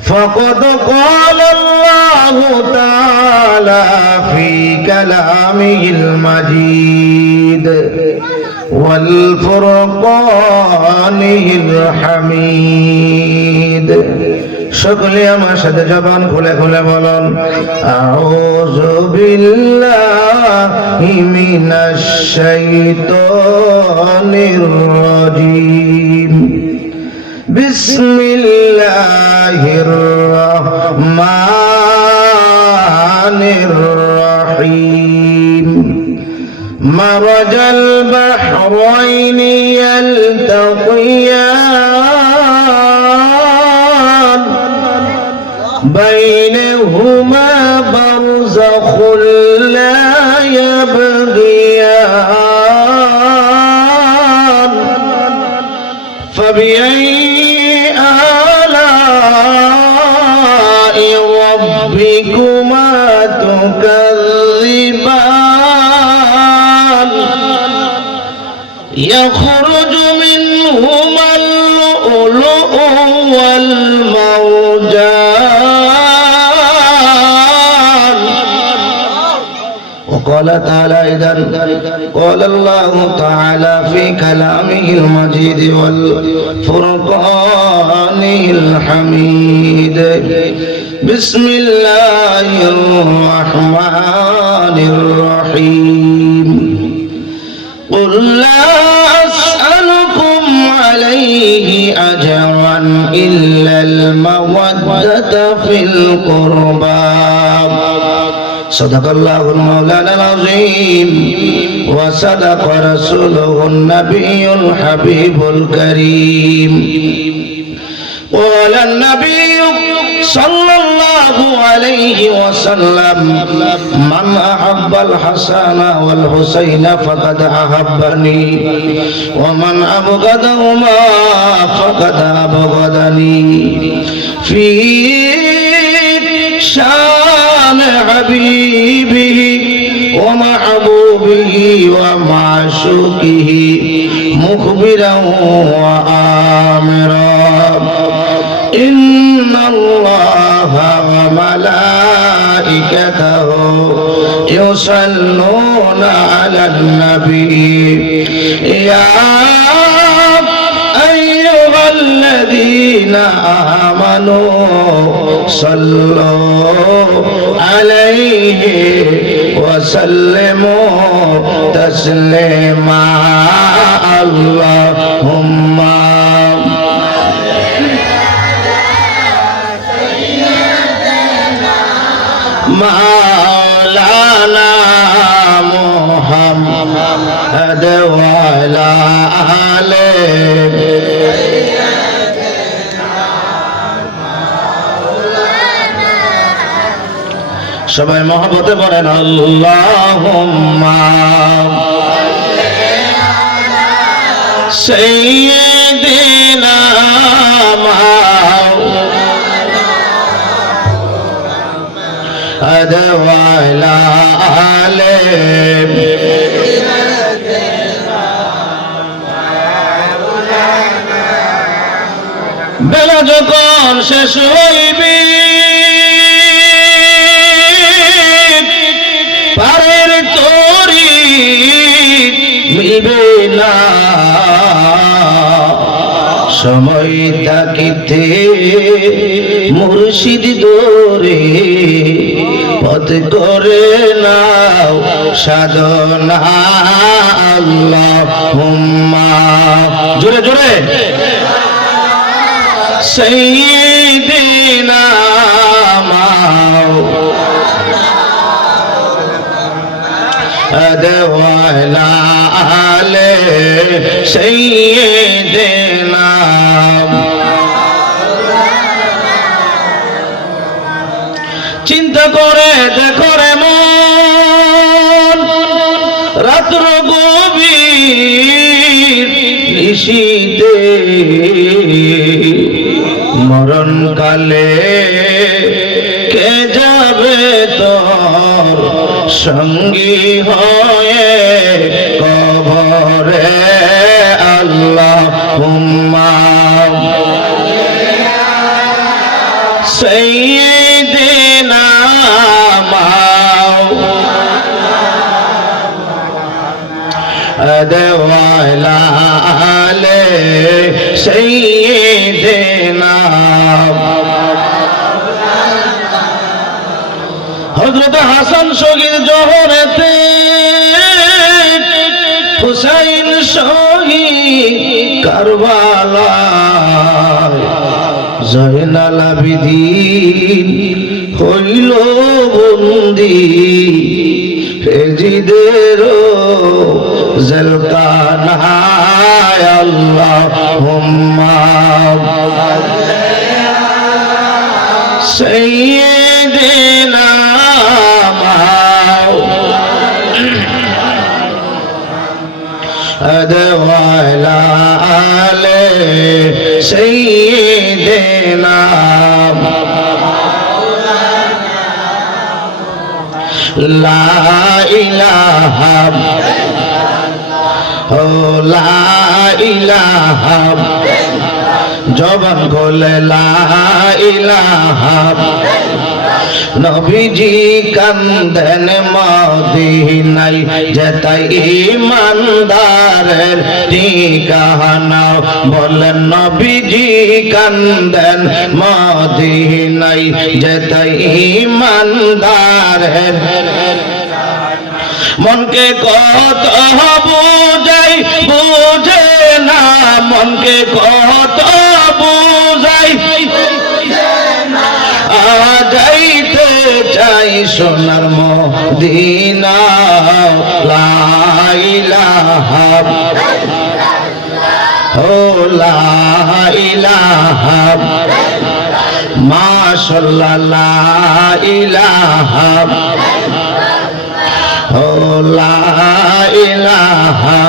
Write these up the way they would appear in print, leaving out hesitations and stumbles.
فقد قال الله تعالى في كلامه المجيد والفرقانه الحميد সকলে আমার সাথে জবান খুলে খুলে বলুন আউযু বিল্লাহি মিনাশ শাইতানির রাজীম বিসমিল্লাহির রহমানির রহিম মারাজাল বাহরাইনি ইয়ালতাকিয়ান بينهما برزخ لا يبغيان فبأي آلاء ربكما تكذبان يخرج منهما اللؤلؤ والمرجان وقال تعالى إذا قال الله تعالى في كلامه المجيد والفرقانه الحميد بسم الله الرحمن الرحيم قل لا أسألكم عليه أجرا إلا المودة في القربى صدق الله المولانا العظيم وصدق رسوله النبي الحبيب الكريم قال النبي صلى الله عليه وسلم من أحب الحسن والحسين فقد أحبني ومن أبغضهما فقد أبغضني في شان حبيبه ومحبوبه ومعشوقه مخبرا وآمرا إن الله وملائكته يصلون على النبي يا أيها الذين آمنوا صلوا عليه وسلموا تسليما اللهم مولانا محمد وعلى آله সবাই মহব্বতে বলেন আল্লাহুম্মা সাইয়্যিদিনা মুহাম্মদ ওয়া আলা আলিহি বেলা যখন শেষ হইবে পারের তরি মিলবে না সময় থাকিতে মুর্শিদ দরে পথ করে নাও সাধনা আল্লাহুম্মা জোরে জোরে সাইয়্যিদিনা وعلى آله سيدنا চিন্তা করে দেখো রে মন রাত্র গভীর নিশীতে মরণ কালে কে যাবে তোর সঙ্গী হয়ে কবরে আল্লাহুম্মা سيدنا وعلى آل سيدنا হযরত হাসান শহীদ জোহরেতে হুসাইন শহীদ কারবালায় জয়নাল আবিদিন হইল বন্দী ফেজিদের জলকানায় আল্লাহুম্মা সাইয়্যিদিনা وعلى آل سيدنا لا إله لا إله জবান খুলে লা ইলাহা নবীজি কান্দেন মদিনায় যেতাই ইমানদারের ঠিকানা বলেন নবীজি কান্দেন মদিনায় যেতাই ইমানদারের মনকে কত বুঝাই বুঝে না মনকে কত বুঝাই যাইতে চাই সোনার মদিনা লা ইলাহা ও লা ইলাহা মাশাআল্লাহ লা ইলাহা ও লা ইলাহা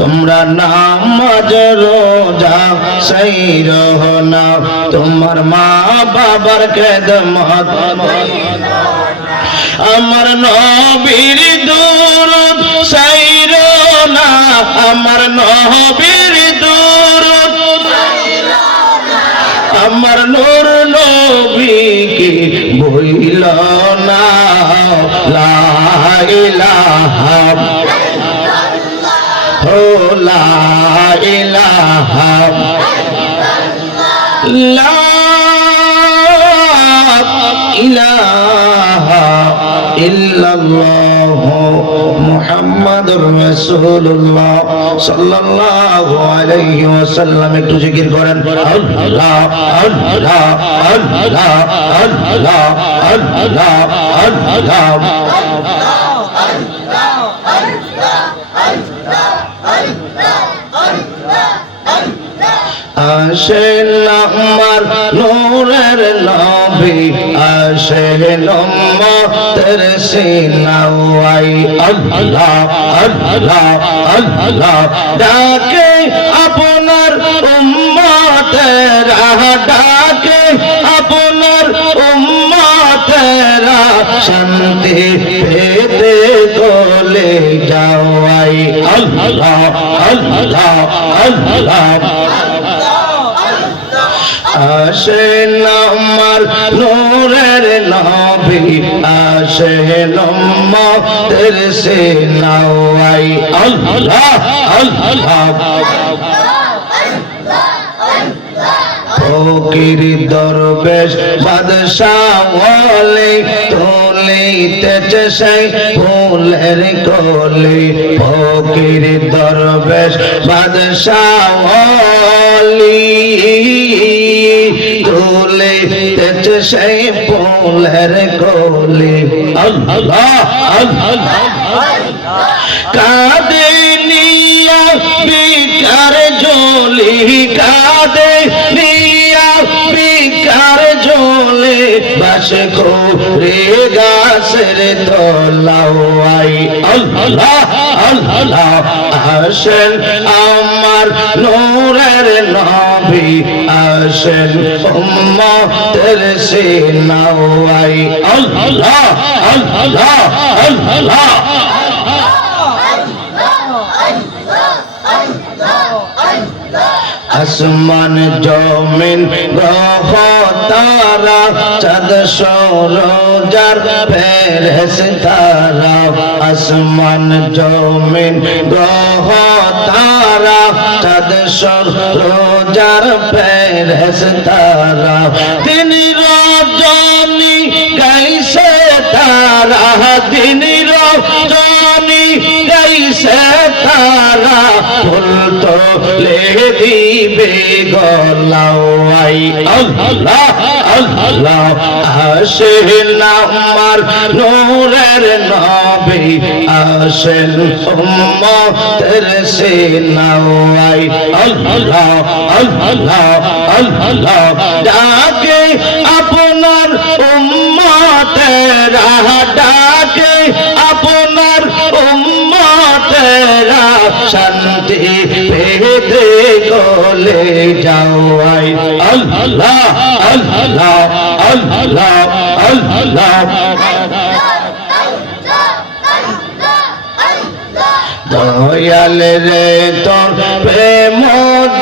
তোমরা নামাজ রোজা সাইরহ না তোমার মা বাবার খেদমত আমার নবীর দুরূদ সাইরহ না আমার নবীর দুরূদ আমার নূর নবীকে ভুইল না লা ইলাহা ও লা ইলাহা লা ইলাহা ইল্লাল্লাহ মুহাম্মাদুর রাসূলুল্লাহ সাল্লাল্লাহু আলাইহি ওয়াসাল্লাম একটু জিকির করেন আল্লাহ আল্লাহ আল্লাহ আল্লাহ আল্লাহ আল্লাহ আসেন আমার নূরের নবী আসেন উম্মতের সিনাওয়াই আল্লাহ আল্লাহ আল্লাহ ডাকে আপনার উম্মতেরা ডাকে আপনার উম্মতেরা শান্তি পেতে চলে যাওয়াই আল্লাহ আল্লাহ আল্লাহ আসেন আমার নূরের নবী আসেন উম্মতের সিনাওয়াই আল্লাহ আল্লাহ ফকির দরবেশ বাদশাহ ওলি তুলিতেছে সেই ফুলের কলি ফকির দরবেশ বাদশাহ ওলি তুলিতেছে সেই ফুলের কলি আল্লাহ আল্লাহ কাঁদে নিয়া বিকার ঝোলি কাঁদে নিয়া বিকার ঝোলে বাস করে গাছের তলাওয়াই আল্লাহ আল্লাহ আসেন আমার নূরের নবী আসেন উম্মতের সিনাওয়াই আল্লাহ আল্লাহ আল্লাহ আসমান জমিন গ্রহ তারা চাঁদ সূরজার ফেরেশতারা আসমান জমিন গ্রহ তারা চাঁদ সূরজার ফেরেশতারা তিনি রজনী গাইছে তারা দিন রজনী গাইছে তারা ফুল তোলে দিবে গলাওয়াই আল্লাহ আল্লাহ আসেন আমার নূরের নবী আসেন উম্মতের সিনাওয়াই আল্লাহ আল্লাহ আল্লাহ ডাকে আপনার উম্মতেরা ডাকে আপনার উম্মতেরা শান্তি পেতে গলে যাওয়াই আল্লাহ আল্লাহ আল্লাহ আল্লাহ দয়াল রে তোর প্রেম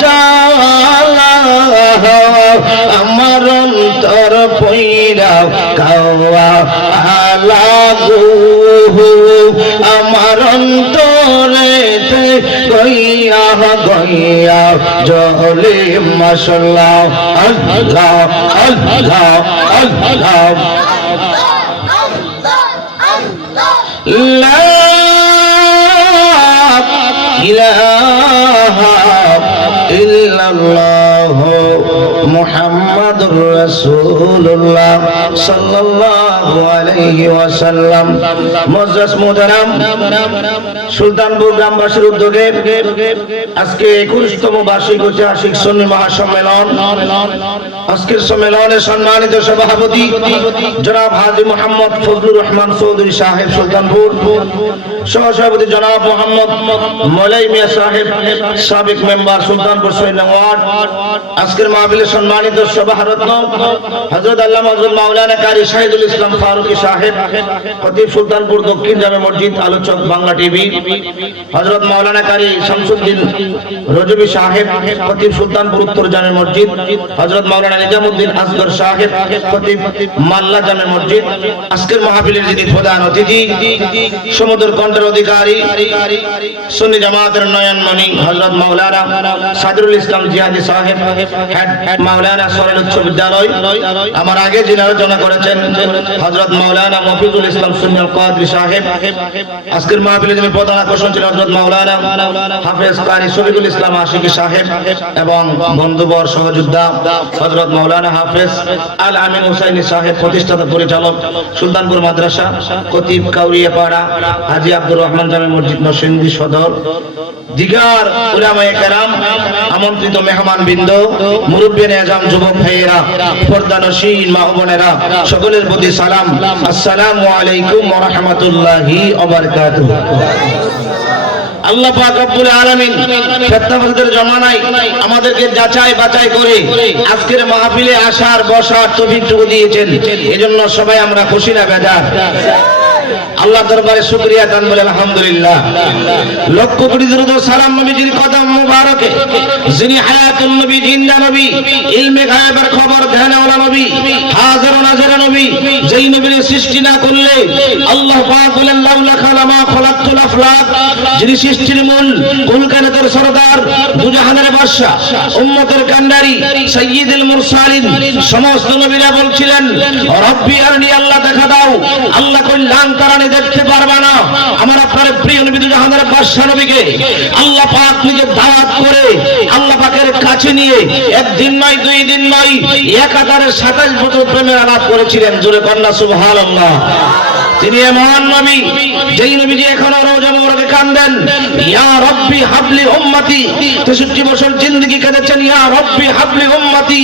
জালা আমার অন্তর পইরা কাওয়া লাগু আমার অন্তরেতে গইয়া গইয়া জলে মাশাআল্লাহ আল্লাহ আল্লাহ আল্লাহ লা ইলাহা ইল্লাল্লাহ মুহাম্মাদুর রাসূলুল্লাহ সাল্লাল্লাহু আলাইহি ওয়াসাল্লাম। মুআজ্জাজ মুহতারাম, সুলতানপুর গ্রামবাসীর উদ্যোগে আজকে 21তম বার্ষিক ঐতিহাসিক সুন্নি মহাসম্মেলন। আজকের সম্মেলনে সম্মানিত সভাপতি জনাব হাজী মোহাম্মদ ফজলুর রহমান চৌধুরী সাহেব সুলতানপুর, সহসভাপতি জনাব মোহাম্মদ মৌলাই মিয়া সাহেব সাবেক মেম্বার সুলতানপুর ৬ নং ওয়ার্ড। আজকের মাহফিলে সম্মানিত সভারত্ন হযরত আল্লামা হযরত মাওলানা কারি শাহিদুল ইসলাম ফারুকী সাহেব খতিব সুলতানপুর দক্ষিণ জামে মসজিদ, আলোচক বাংলা টিভি হযরত মাওলানা কারি শামসুদ্দিন রজবী সাহেব খতিব সুলতানপুর উত্তর জামে মসজিদ, হযরত মাওলানা নিজামউদ্দিন আসগর সাহেব খতিব মাল্লা জামে মসজিদ। আজকের মাহফিলের যিনি প্রধান অতিথি সমুদ্র কণ্ঠের অধিকারী সুন্নি জামাতের নয়নমণি হযরত মাওলানা সাদরুল ইসলাম জিহাদি সাহেব হেড মাওলানা সরেল উচ্চ বিদ্যালয়। আমার আগে যিনি আলোচনা করেছেন হযরত মাওলানা মফিজুল ইসলাম সুন্নি আল কাদরি সাহেব। আজকের মাহফিলে যিনি প্রধান আকর্ষণ ছিলেন হযরত মাওলানা হাফেজ কারি শরীফুল ইসলাম আশিকি সাহেব এবং বন্ধুবর সহযোদ্ধা হযরত মাওলানা হাফেজ আল আমিন হুসাইনি সাহেব, প্রতিষ্ঠাতা পরিচালক সুলতানপুর মাদ্রাসা, খতিব কাউরিয়াপাড়া হাজী আব্দুর রহমান জামে মসজিদ নরসিংদী সদর, দিগার উলামায়ে কেরাম, আমন্ত্রিত মেহমান বৃন্দ, মুরব্বিয়ানে আজম, যুবক ভাইয়েরা, পর্দানশীল মা ও বোনেরা, সকলের প্রতি সালাম। আসসালামু আলাইকুম ওয়া রাহমাতুল্লাহি ওয়া বারাকাতুহু। আল্লাহ পাক রব্বুল আলামিন ফেতনাবাজদের জমানায় আমাদেরকে যাচাই বাছাই করে আজকের মাহফিলে আসার বসার তৌফিকটুকু দিয়েছেন। এজন্য সবাই আমরা খুশি না বেজার? আল্লাহ দরবারে শুকরিয়া দান বলে আলহামদুলিল্লাহ। লক্ষ কোটি দরুদ ও সালাম নবীজির কদম মুবারকে, যিনি হায়াতুন নবী, জিন্দা নবী, ইলমে গায়েবের খবর ধ্যানওয়ালা নবী, হাজির ও নাজির নবী, যেই নবীর সৃষ্টি না করলে আল্লাহ পাক বলেন লাউলা খালামা খলাকতুল আফলাক, যিনি সৃষ্টির মূল, কুল কায়নাতের সরদার, দুজাহানের বাদশা, উম্মতের কান্ডারি, সাইয়্যিদুল মুরসালিন। সমস্ত নবীরা বলছিলেন রব্বি আরনি, আল্লাহ দেখা দাও। আল্লাহ কল্যাণ তারানি দেখতে পারবে না। আমার আপনার প্রিয় নবী দুজাহানের বাদশা নবীকে আল্লাহ পাক নিজে দাওয়াত করে আল্লাহ পাকের কাছে নিয়ে একদিন নয়, 2 দিন নয়, একাধারে 27 বছর প্রেমের আলাপ করেছিলেন। জোরে কন্যা সুবহানাল্লাহ। তিনি এমন নবী, যেই নবীজি এখনো রওজা মোবারকে কান্দেন, ইয়া রব্বি হাবলি উম্মতি। 63 বছর জিন্দেগি কেটেছেন, ইয়া রব্বি হাবলি উম্মতি।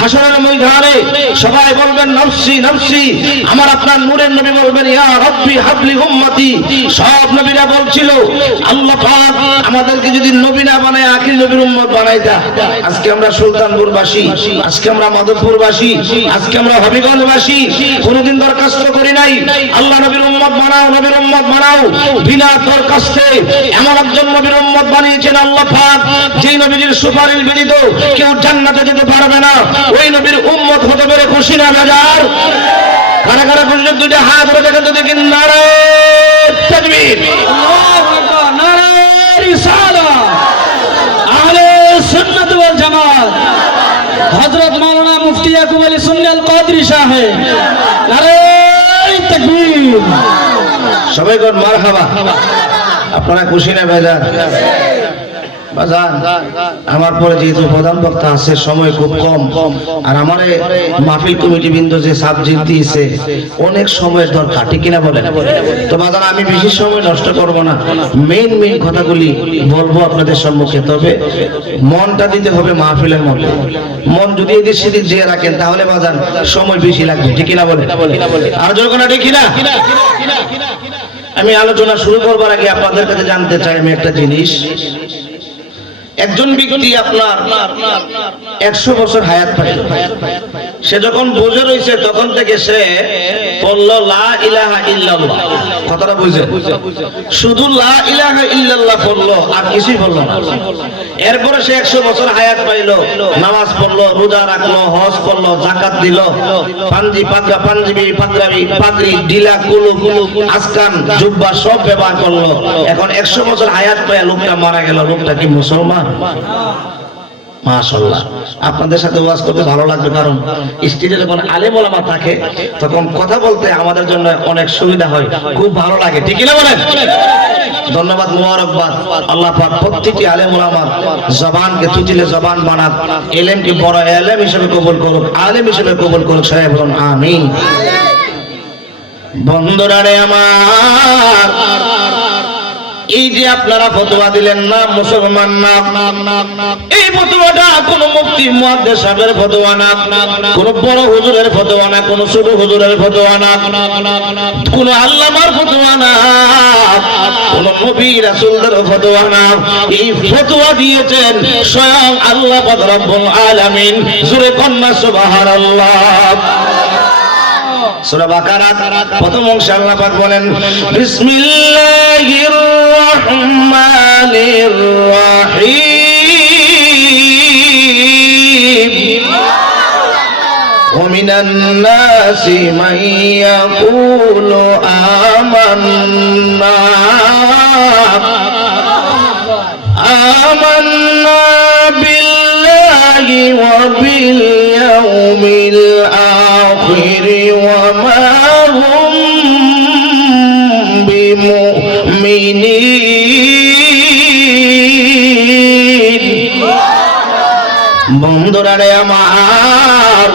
হাসরের ময়দানে সবাই বলবেন নফসি নফসি। আমার আপনার নূরের নবী বলবেন ইয়া রব্বি হাবলি উম্মতি। সব নবীরা বলছিল আল্লাহ পাক আমাদেরকে যদি নবী না বানায় আখির নবীর উম্মত বানাইতা। আজকে আমরা সুলতানপুরবাসী, আজকে আমরা মাধবপুরবাসী, আজকে আমরা হবিগঞ্জবাসী কোনোদিন দরখাস্ত করি নাই আল্লাহ নবীর উম্মত বানাও, নবীর উম্মত বানাও। বিনা দরখাস্ত আসতে এমন একজন নবীর উম্মত বানিয়েছেন আল্লাহ পাক, যেই নবীর সুপারিশ ব্যতীত কেউ জান্নাতে যেতে পারবে না। ওই নবীর উম্মত হতে পেরে খুশি না বেজার? কারা কারা খুশি? দুইটা হাত ধরে দেখেন তো, দেখেন নারে তাকবীর, আল্লাহু আকবার, নারে রিসালাত, আহলে সুন্নাত ওয়াল জামাত, হযরত মাওলানা মুফতি ইয়াকুব আলী সুন্নি আল কাদরি সাহেব, নারে তাকবীর। সবাই কোন মারহাবা। আপনারা খুশি না বেজার? বাজান আমার পরে যেহেতু প্রধান বক্তা আছে, সময় খুব কম, আর আমার মাহফিল কমিটি বৃন্দ যে সাবজেক্ট দিয়েছে অনেক সময়ের দরকার, ঠিক কিনা বলেন? তো বাজান আমি বেশি সময় নষ্ট করব না, মেইন কথাগুলি বলবো আপনাদের সম্মুখে। তবে মনটা দিতে হবে মাহফিলের মধ্যে। মন যদি এদিক সেদিক দিয়ে রাখেন তাহলে বাজান সময় বেশি লাগবে, ঠিক কিনা বলেন? আর যখন ঠিক কিনা? আমি আলোচনা শুরু করবার আগে আপনাদের কাছে জানতে চাই আমি একটা জিনিস। একজন ব্যক্তি আপনার 100 বছর হায়াত পায়, সে যখন বুঝে রয়েছে তখন থেকে সে বলল লা ইলাহা ইল্লাল্লাহ। কথাটা বুঝে? শুধু লা ইলাহা ইল্লাল্লাহ বলল, আর কিছুই বলল না। এরপরে সে 100 বছর হায়াত পাইল, নামাজ পড়লো, রোজা রাখলো, হজ করলো, যাকাত দিল, পাঞ্জি পাগড়া, পাঞ্জাবি পাগড়ি, পাগড়ি, ডিলা, কুলু, আসকান, জুব্বা সব ব্যবহার করলো। এখন 100 বছর হায়াত পায় লোকটা মারা গেল। লোকটা কি মুসলমান? মাশাআল্লাহ। আপনাদের সাথে ওয়াজ করতে ভালো লাগবে, কারণ স্টেজে যখন আলেম ওলামা থাকে তখন কথা বলতে আমাদের জন্য অনেক সুবিধা হয়, খুব ভালো লাগে, ঠিক না বলেন? ধন্যবাদ, মোবারকবাদ। আল্লাহ পাক প্রত্যেকটি আলেম ওলামার জবানকে তুতিলে জবান বানাক, ইলমকে বড় ইলম হিসেবে কবুল করুক, আলেম হিসেবে কবুল করুক। সবাই বলুন আমিন। বন্ধুরা রে আমার, এই যে আপনারা ফতোয়া দিলেন না মুসলমান না, এই ফতোয়াটা কোন মুফতি মুহাদ্দিস সাহেবের ফতোয়া না, কোন বড় হুজুরের ফতোয়া না, কোন ছোট হুজুরের ফতোয়া না, কোন আল্লামার ফতোয়া না, কোন নবী রাসূলদের ফতোয়া না। এই ফতোয়া দিয়েছেন স্বয়ং আল্লাহ পাক রব্বুল আলামিন। জোরে কন্যা সুবহানাল্লাহ। সূরা বাকারা প্রথম অংশে আল্লাহ পাক বলেন বিসমিল্লাহির রহমানির রহিম ওয়া মিনান নাসি মান ইয়াকুলু আমান্না আমান্না বিল্লাহি ওয়া বিল ইয়াউমিল আখির ওয়া মা হুম বিমুমিনিন। বন্ধুরা রে আমার,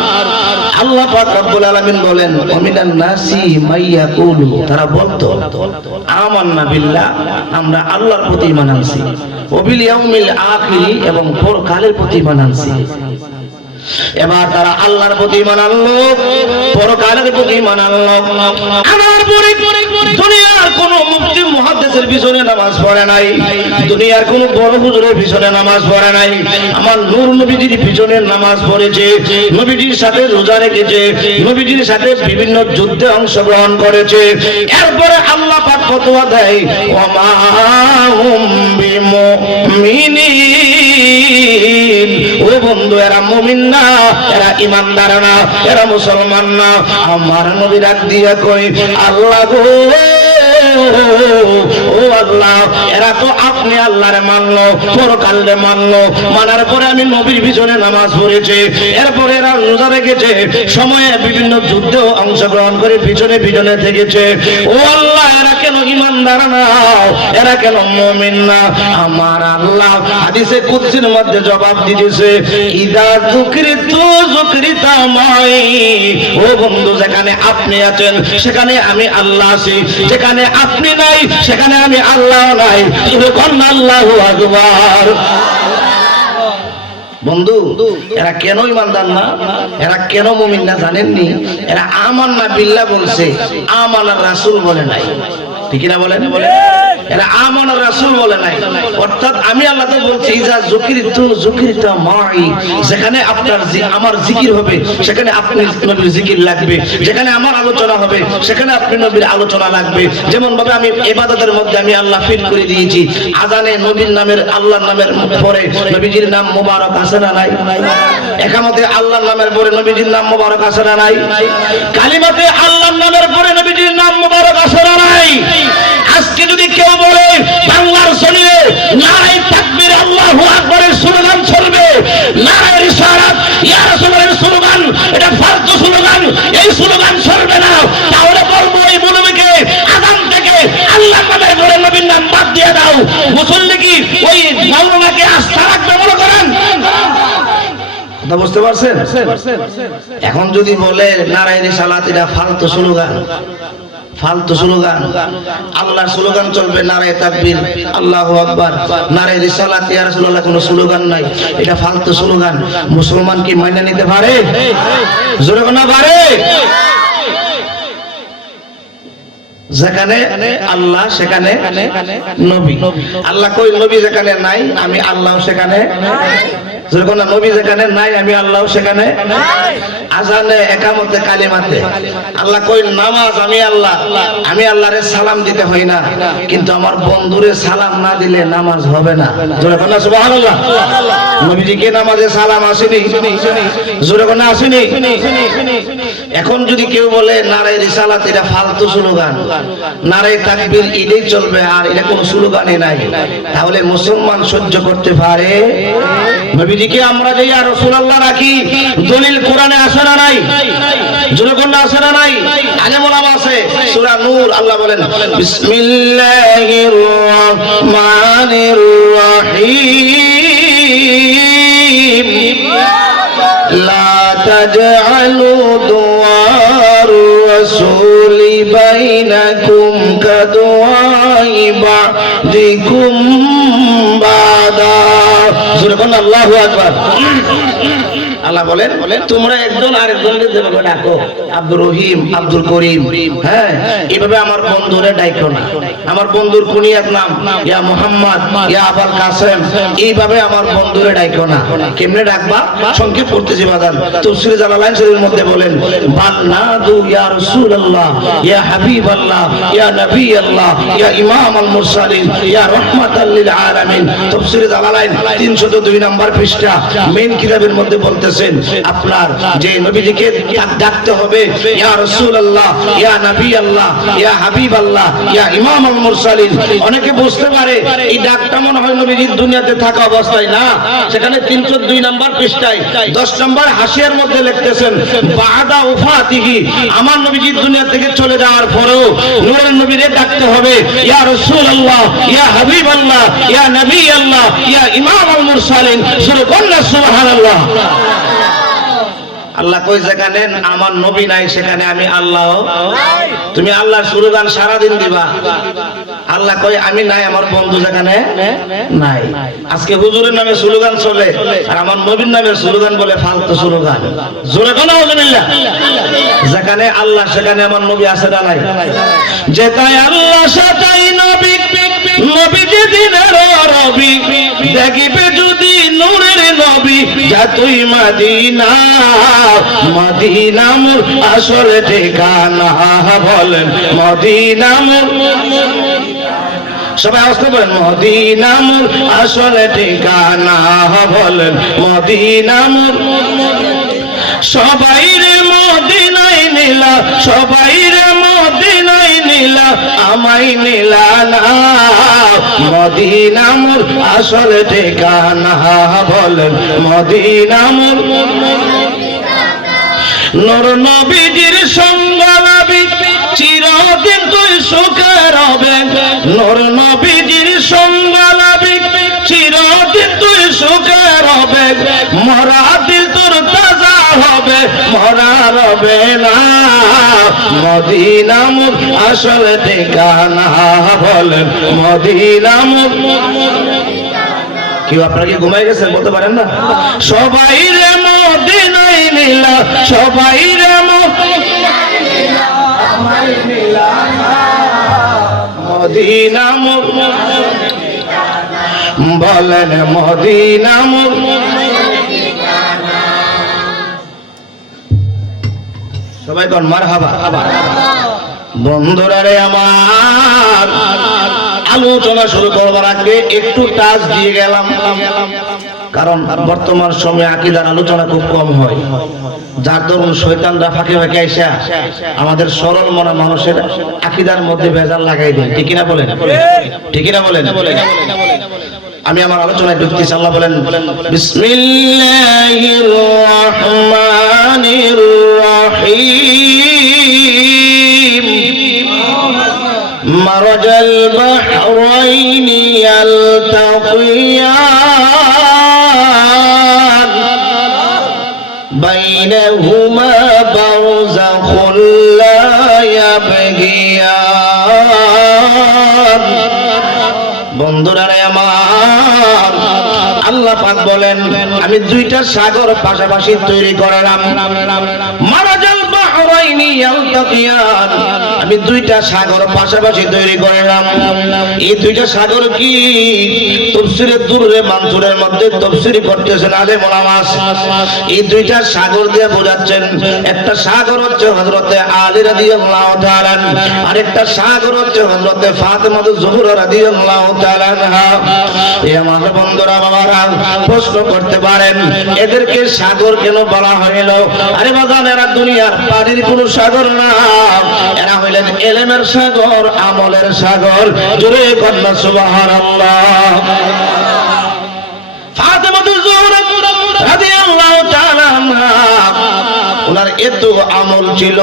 আল্লাহ পাক রব্বুল আলামিন বলেন ওমিনান নাসি মাইয়াকুলু, তারা বলতো আমান্না বিল্লাহ, আমরা আল্লাহর প্রতি ঈমান আনছি, ওয়া বিল ইয়াউমিল আখির, এবং পরকালের প্রতি ঈমান আনছি। এবার তারা আল্লাহর প্রতি ঈমান আনলো, পরকালের প্রতি ঈমান আনলো। আমার পরে দুনিয়ার কোন মুফতি মুহাদ্দিসের পিছনে নামাজ পড়ে নাই, দুনিয়ার কোন বড় হুজুরের পিছনে নামাজ পড়ে নাই, আমার নূর নবীজির পিছনে নামাজ পড়েছে, নবীজির সাথে রোজা রেখেছে, নবীজির সাথে বিভিন্ন যুদ্ধে অংশগ্রহণ করেছে। এরপরে আল্লাহ পাক ফতোয়া দেয় ওয়া মা হুম বিমুমিনিন। ও বন্ধু, এরা মুমিন না, এরা ঈমানদার না, এরা মুসলমান না। আমার নবী ডাক দিয়া কই আল্লাহ গো, ও আল্লাহ, এরা তো আপনি আল্লাহরে মানলো, পরকালে মানলো, মানার পরে আমি নবীর পিছনে নামাজ পড়েছে, এরপরে এরা রোজা রেখেছে, সময়ে বিভিন্ন যুদ্ধে অংশগ্রহণ করে পিছনে পিছনে থেকেছে। ও আল্লাহ, এরা কেন ঈমানদার না, এরা কেন মুমিন না? আমার আল্লাহ হাদিসে কুদসির মধ্যে জবাব দিতেছে ইদা যুকরিতু যুকরিতা মাই। ও বন্ধু, যেখানে আপনি আছেন সেখানে আমি আল্লাহ আছি, যেখানে আপনি নাই সেখানে আমি আল্লাহ নাই। আল্লাহু আকবার। বন্ধু, এরা কেন ঈমানদার না, এরা কেন মুমিন না জানেননি? এরা আমান্না বিল্লাহ বলছে, আমানা রাসূল বলে নাই, ঠিক না বলেন? এরা আমানার রাসূল বলে নাই। অর্থাৎ আমি আল্লাহ তো বলছি ইজা যুকিরতু মাই, যেখানে আপনার আমার জিকির হবে সেখানে আপনি নবীর জিকির লাগবে, যেখানে আমার আলোচনা হবে সেখানে আপনি নবীর আলোচনা লাগবে। যেমন ভাবে আমি ইবাদতের মধ্যে আমি আল্লাহ ফিট করে দিয়েছি, আযানে নবীর নামের আল্লাহর নামের পরে নবীজির নাম মোবারক আছে না নাই? একামতে আল্লাহর নামের পরে নবীজির নাম মোবারক আছে না নাই? কালিমাতে আল্লাহর নামের পরে নবীজির নাম মোবারক আছে না নাই? আজকে যদি কেউ বলে বাংলার জমিনে নারায়ে তাকবীর আল্লাহু আকবারের স্লোগান চলবে, নারায়ে রিসালাত ইয়া রাসূলের স্লোগান, এটা ফালতু স্লোগান, এই স্লোগান চলবে না, তাহলে বলবো এই মৌলবীকে আযান থেকে আল্লাহর নামের পরে নবীর নাম বাদ দিয়ে দাও। মুসল্লি কি ওই মাওলানাকে আস্থা রাখবে মনে করেন? কথা বুঝতে পারছেন? এখন যদি বলে নারায়ে রিসালাত এটা ফালতু স্লোগান, ফালতু স্লোগান, আল্লাহর স্লোগান চলবে নারায়ে তাকবীর আল্লাহু আকবার, নারায়ে রিসালাত ইয়া রাসূলুল্লাহ কোনো স্লোগান নাই, এটা ফালতু স্লোগান। মুসলমান কি মাইনা নিতে পারে? জোরে না পারে? যেখানে আল্লাহ সেখানে নবী, আল্লাহ কই নবী যেখানে নাই আমি আল্লাহ সেখানে নাই, যেরকম নবী যেখানে নাই আমি আল্লাহ সেখানে নাই। আযানে একামতে কালিমাতে আল্লাহ কই নামাজ আমি আল্লাহ, আমি আল্লাহরে সালাম দিতে হয় না, কিন্তু আমার বন্ধুরে সালাম না দিলে নামাজ হবে না। জোরে বলেন সুবহানাল্লাহ। নবীজিকে নামাজে সালাম আসেনি? জোরে বলেন আসেনি? এখন যদি কেউ বলে নারায়ে রিসালাত এটা ফালতু স্লোগান, নারায়ে তাকবীর এটাই চলবে আর এটা কোনো স্লোগানই নাই, তাহলে মুসলমান সহ্য করতে পারে? নবীজিকে আমরা যে ইয়া রাসূলুল্লাহ রাখি, দলিল কোরআনে আছে না নাই? জোরে কোনটা আছে না নাই? আলেম ওলামা আছে। সূরা নূর আল্লাহ বলেন বিসমিল্লাহির রহমানির রহিম লা তাজআলু দুআর রাসূলি বাইনাকুম কাদুআই বা'দিকুম বাদা। জোরে বলেন আল্লাহু আকবার। আল্লাহ বলেন তোমরা একজন আরেকজনকে যেভাবে ডাকো আব্দুর রহিম আব্দুল করিম, হ্যাঁ এইভাবে আমার বন্ধুরে ডাকো না। আমার বন্ধুর কুনিয়াত নাম ইয়া মুহাম্মদ ইয়া আবুল কাসেম, এইভাবে আমার বন্ধুরে ডাকো না। কেমনে ডাকবা? সংক্ষেপ করতেছি বাজান। তাফসীরে জালালাইন শরীফের মধ্যে বলেন বান্নাদু ইয়া রাসূলুল্লাহ ইয়া হাবিবাল্লাহ ইয়া নবী আল্লাহ ইয়া ইমাম আল মুরসালিন ইয়া রাহমাতাল লিল আলামিন। তাফসীরে জালালাইন 302 নম্বর পৃষ্ঠা মেইন কিতাবের মধ্যে বলতেছেন আপনার যে নবীজিকে ডাকতে হবে ইয়া রাসূলুল্লাহ ইয়া নবী আল্লাহ ইয়া হাবিব আল্লাহ ইয়া ইমাম আল মুরসালিন। অনেকে বুঝতে পারে এই ডাকটা মনে হয় নবীজির দুনিয়াতে থাকা অবস্থায় না, সেখানে 302 নম্বর পৃষ্ঠায় 10 নম্বর হাসিয়ার মধ্যে লিখতেছেন বাদা ওফাতিহি, আমার নবীজির দুনিয়া থেকে চলে যাওয়ার পরেও নূরের নবীরে ডাকতে হবে ইয়া রাসূলুল্লাহ ইয়া হাবিব আল্লাহ ইয়া নবী আল্লাহ ইয়া ইমাম আল মুরসালিন। সুবহানাল্লাহ। আল্লাহ কই যেখানে আমার নবী নাই সেখানে আমি আল্লাহ। তুমি আল্লাহর স্লোগান সারা দিন দিবা, আল্লাহ কই আমি নাই আমার বন্ধু যেখানে নাই। আজকে হুজুরের নামে স্লোগান চলে আর আমার নবীর নামে স্লোগান বলে ফালতু স্লোগান। জোরে কোন আলহামদুলিল্লাহ। যেখানে আল্লাহ সেখানে আমার নবী আছে না নাই? যেটাই আল্লাহ সেটাই নবী, নবী যেদিনের রবি দেখিবে যদি নূরের নবী যতই মদিনা, মদিনা মোর আসল ঠিকানা বলেন মদিনা মোর, সবাই আসতে বলেন মদিনা মোর আসল ঠিকানা বলেন মদিনা মোর। সবাই রে মদিনায় নিলা, সবাই রে মদিনায় নিলা, আমায় নিলা না, মদিনা মোর আসল ঠিকানা বলেন মদিনা মোর। নূর নবীজির সঙ্গ লাভি চিরদিন তুই সুখে রবে, নূর নবীজির সঙ্গ লাভি চিরদিন তুই সুখে রবে, মরা দিল তোর তাজা হবে মরা রবে না, মদিনা মোর আসল ঠিকানা বলেন মদিনা মোর। কি আপনারা কি ঘুমাই গেছেন বলতে পারেন না? সবাই রে মদিনায় নিলা, সবাই রে মদিনা মোর, বলেন মদিনা মোর। সবাই কোন মারহাবা। বন্ধুরা রে আমার, আলোচনা শুরু করবার আগে একটু টাচ দিয়ে গেলাম, কারণ বর্তমান সময়ে আকীদার আলোচনা খুব কম হয়, যার দরুন শয়তানরা ফাঁকে ফাঁকে আইসা আমাদের সরল মনা মানুষের আকীদার মধ্যে ভেজাল লাগাই দেয়। ঠিক কিনা বলেন? ঠিক কিনা বলেন? আমি আমার আলোচনায় ঢুকতেছি। আল্লাহ বলেন বিসমিল্লাহির রহমানির রহিম, মারাজাল বাহরাইনি ইয়ালতাকিয়ান বাইনাহুমা বারযাখুন লা ইয়াবগিয়ান। বন্ধুরা আমার, আল্লাহ পাক বলেন আমি দুইটা সাগর পাশাপাশি তৈরি করলাম। মারাজাল বাহরাইনি ইয়ালতাকিয়ান, আমি দুইটা সাগর পাশাপাশি তৈরি করলাম। এই দুইটা সাগর কি? তাফসীরে দুররে মানসুরের মধ্যে তাফসীর করতেছেন আলেম ওলামা। এই দুইটা সাগর দিয়ে বোঝাচ্ছেন, একটা সাগর হচ্ছে হযরতে আলী রাদিয়াল্লাহু তাআলা, আরেকটা সাগর হচ্ছে হযরতে ফাতেমা জোহরা রাদিয়াল্লাহু তাআলা আনহা। এই আমার বন্ধুরা বাবারা প্রশ্ন করতে পারেন, এদেরকে সাগর কেন বলা হইল? আরে বাজান, এরা দুনিয়ার পানির কোনো সাগর না, এরা হইলেন ইলমের সাগর, আমলের সাগর। জোরে কন্যা সুবহানাল্লাহ। ফাতেমা জোহরা রাদিয়াল্লাহু তাআলা আনহা, ওনার এত আমল ছিল,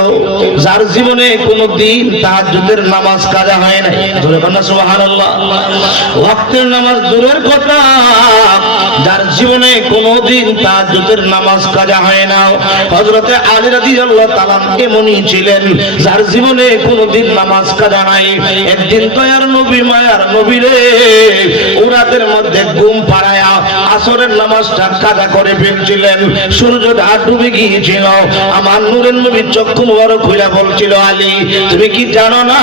যার জীবনে কোনদিন তাহাজ্জুদের নামাজ কাজা হয় নাই। জোরে বলেন সুবহানাল্লাহ। ওয়াক্তের নামাজ দূরের কথা, যার জীবনে কোনদিন তাহাজ্জুদের নামাজ কাজা হয় না। হযরতে আলী রাদিয়াল্লাহু তাআলা এমনই ছিলেন, যার জীবনে কোনদিন নামাজ কাজা নাই। একদিন দয়ার নবী, মায়ার নবী রে, রাতের মধ্যে ঘুম পাড়ায়া আসরের নামাজটা কাজা করে ফেলছিলেন। সূর্যটা ডুবে গিয়েছিল। আমার নূরের নবী চক্ষু মুবারক খুলে বলছিল, আলী তুমি কি জানো না,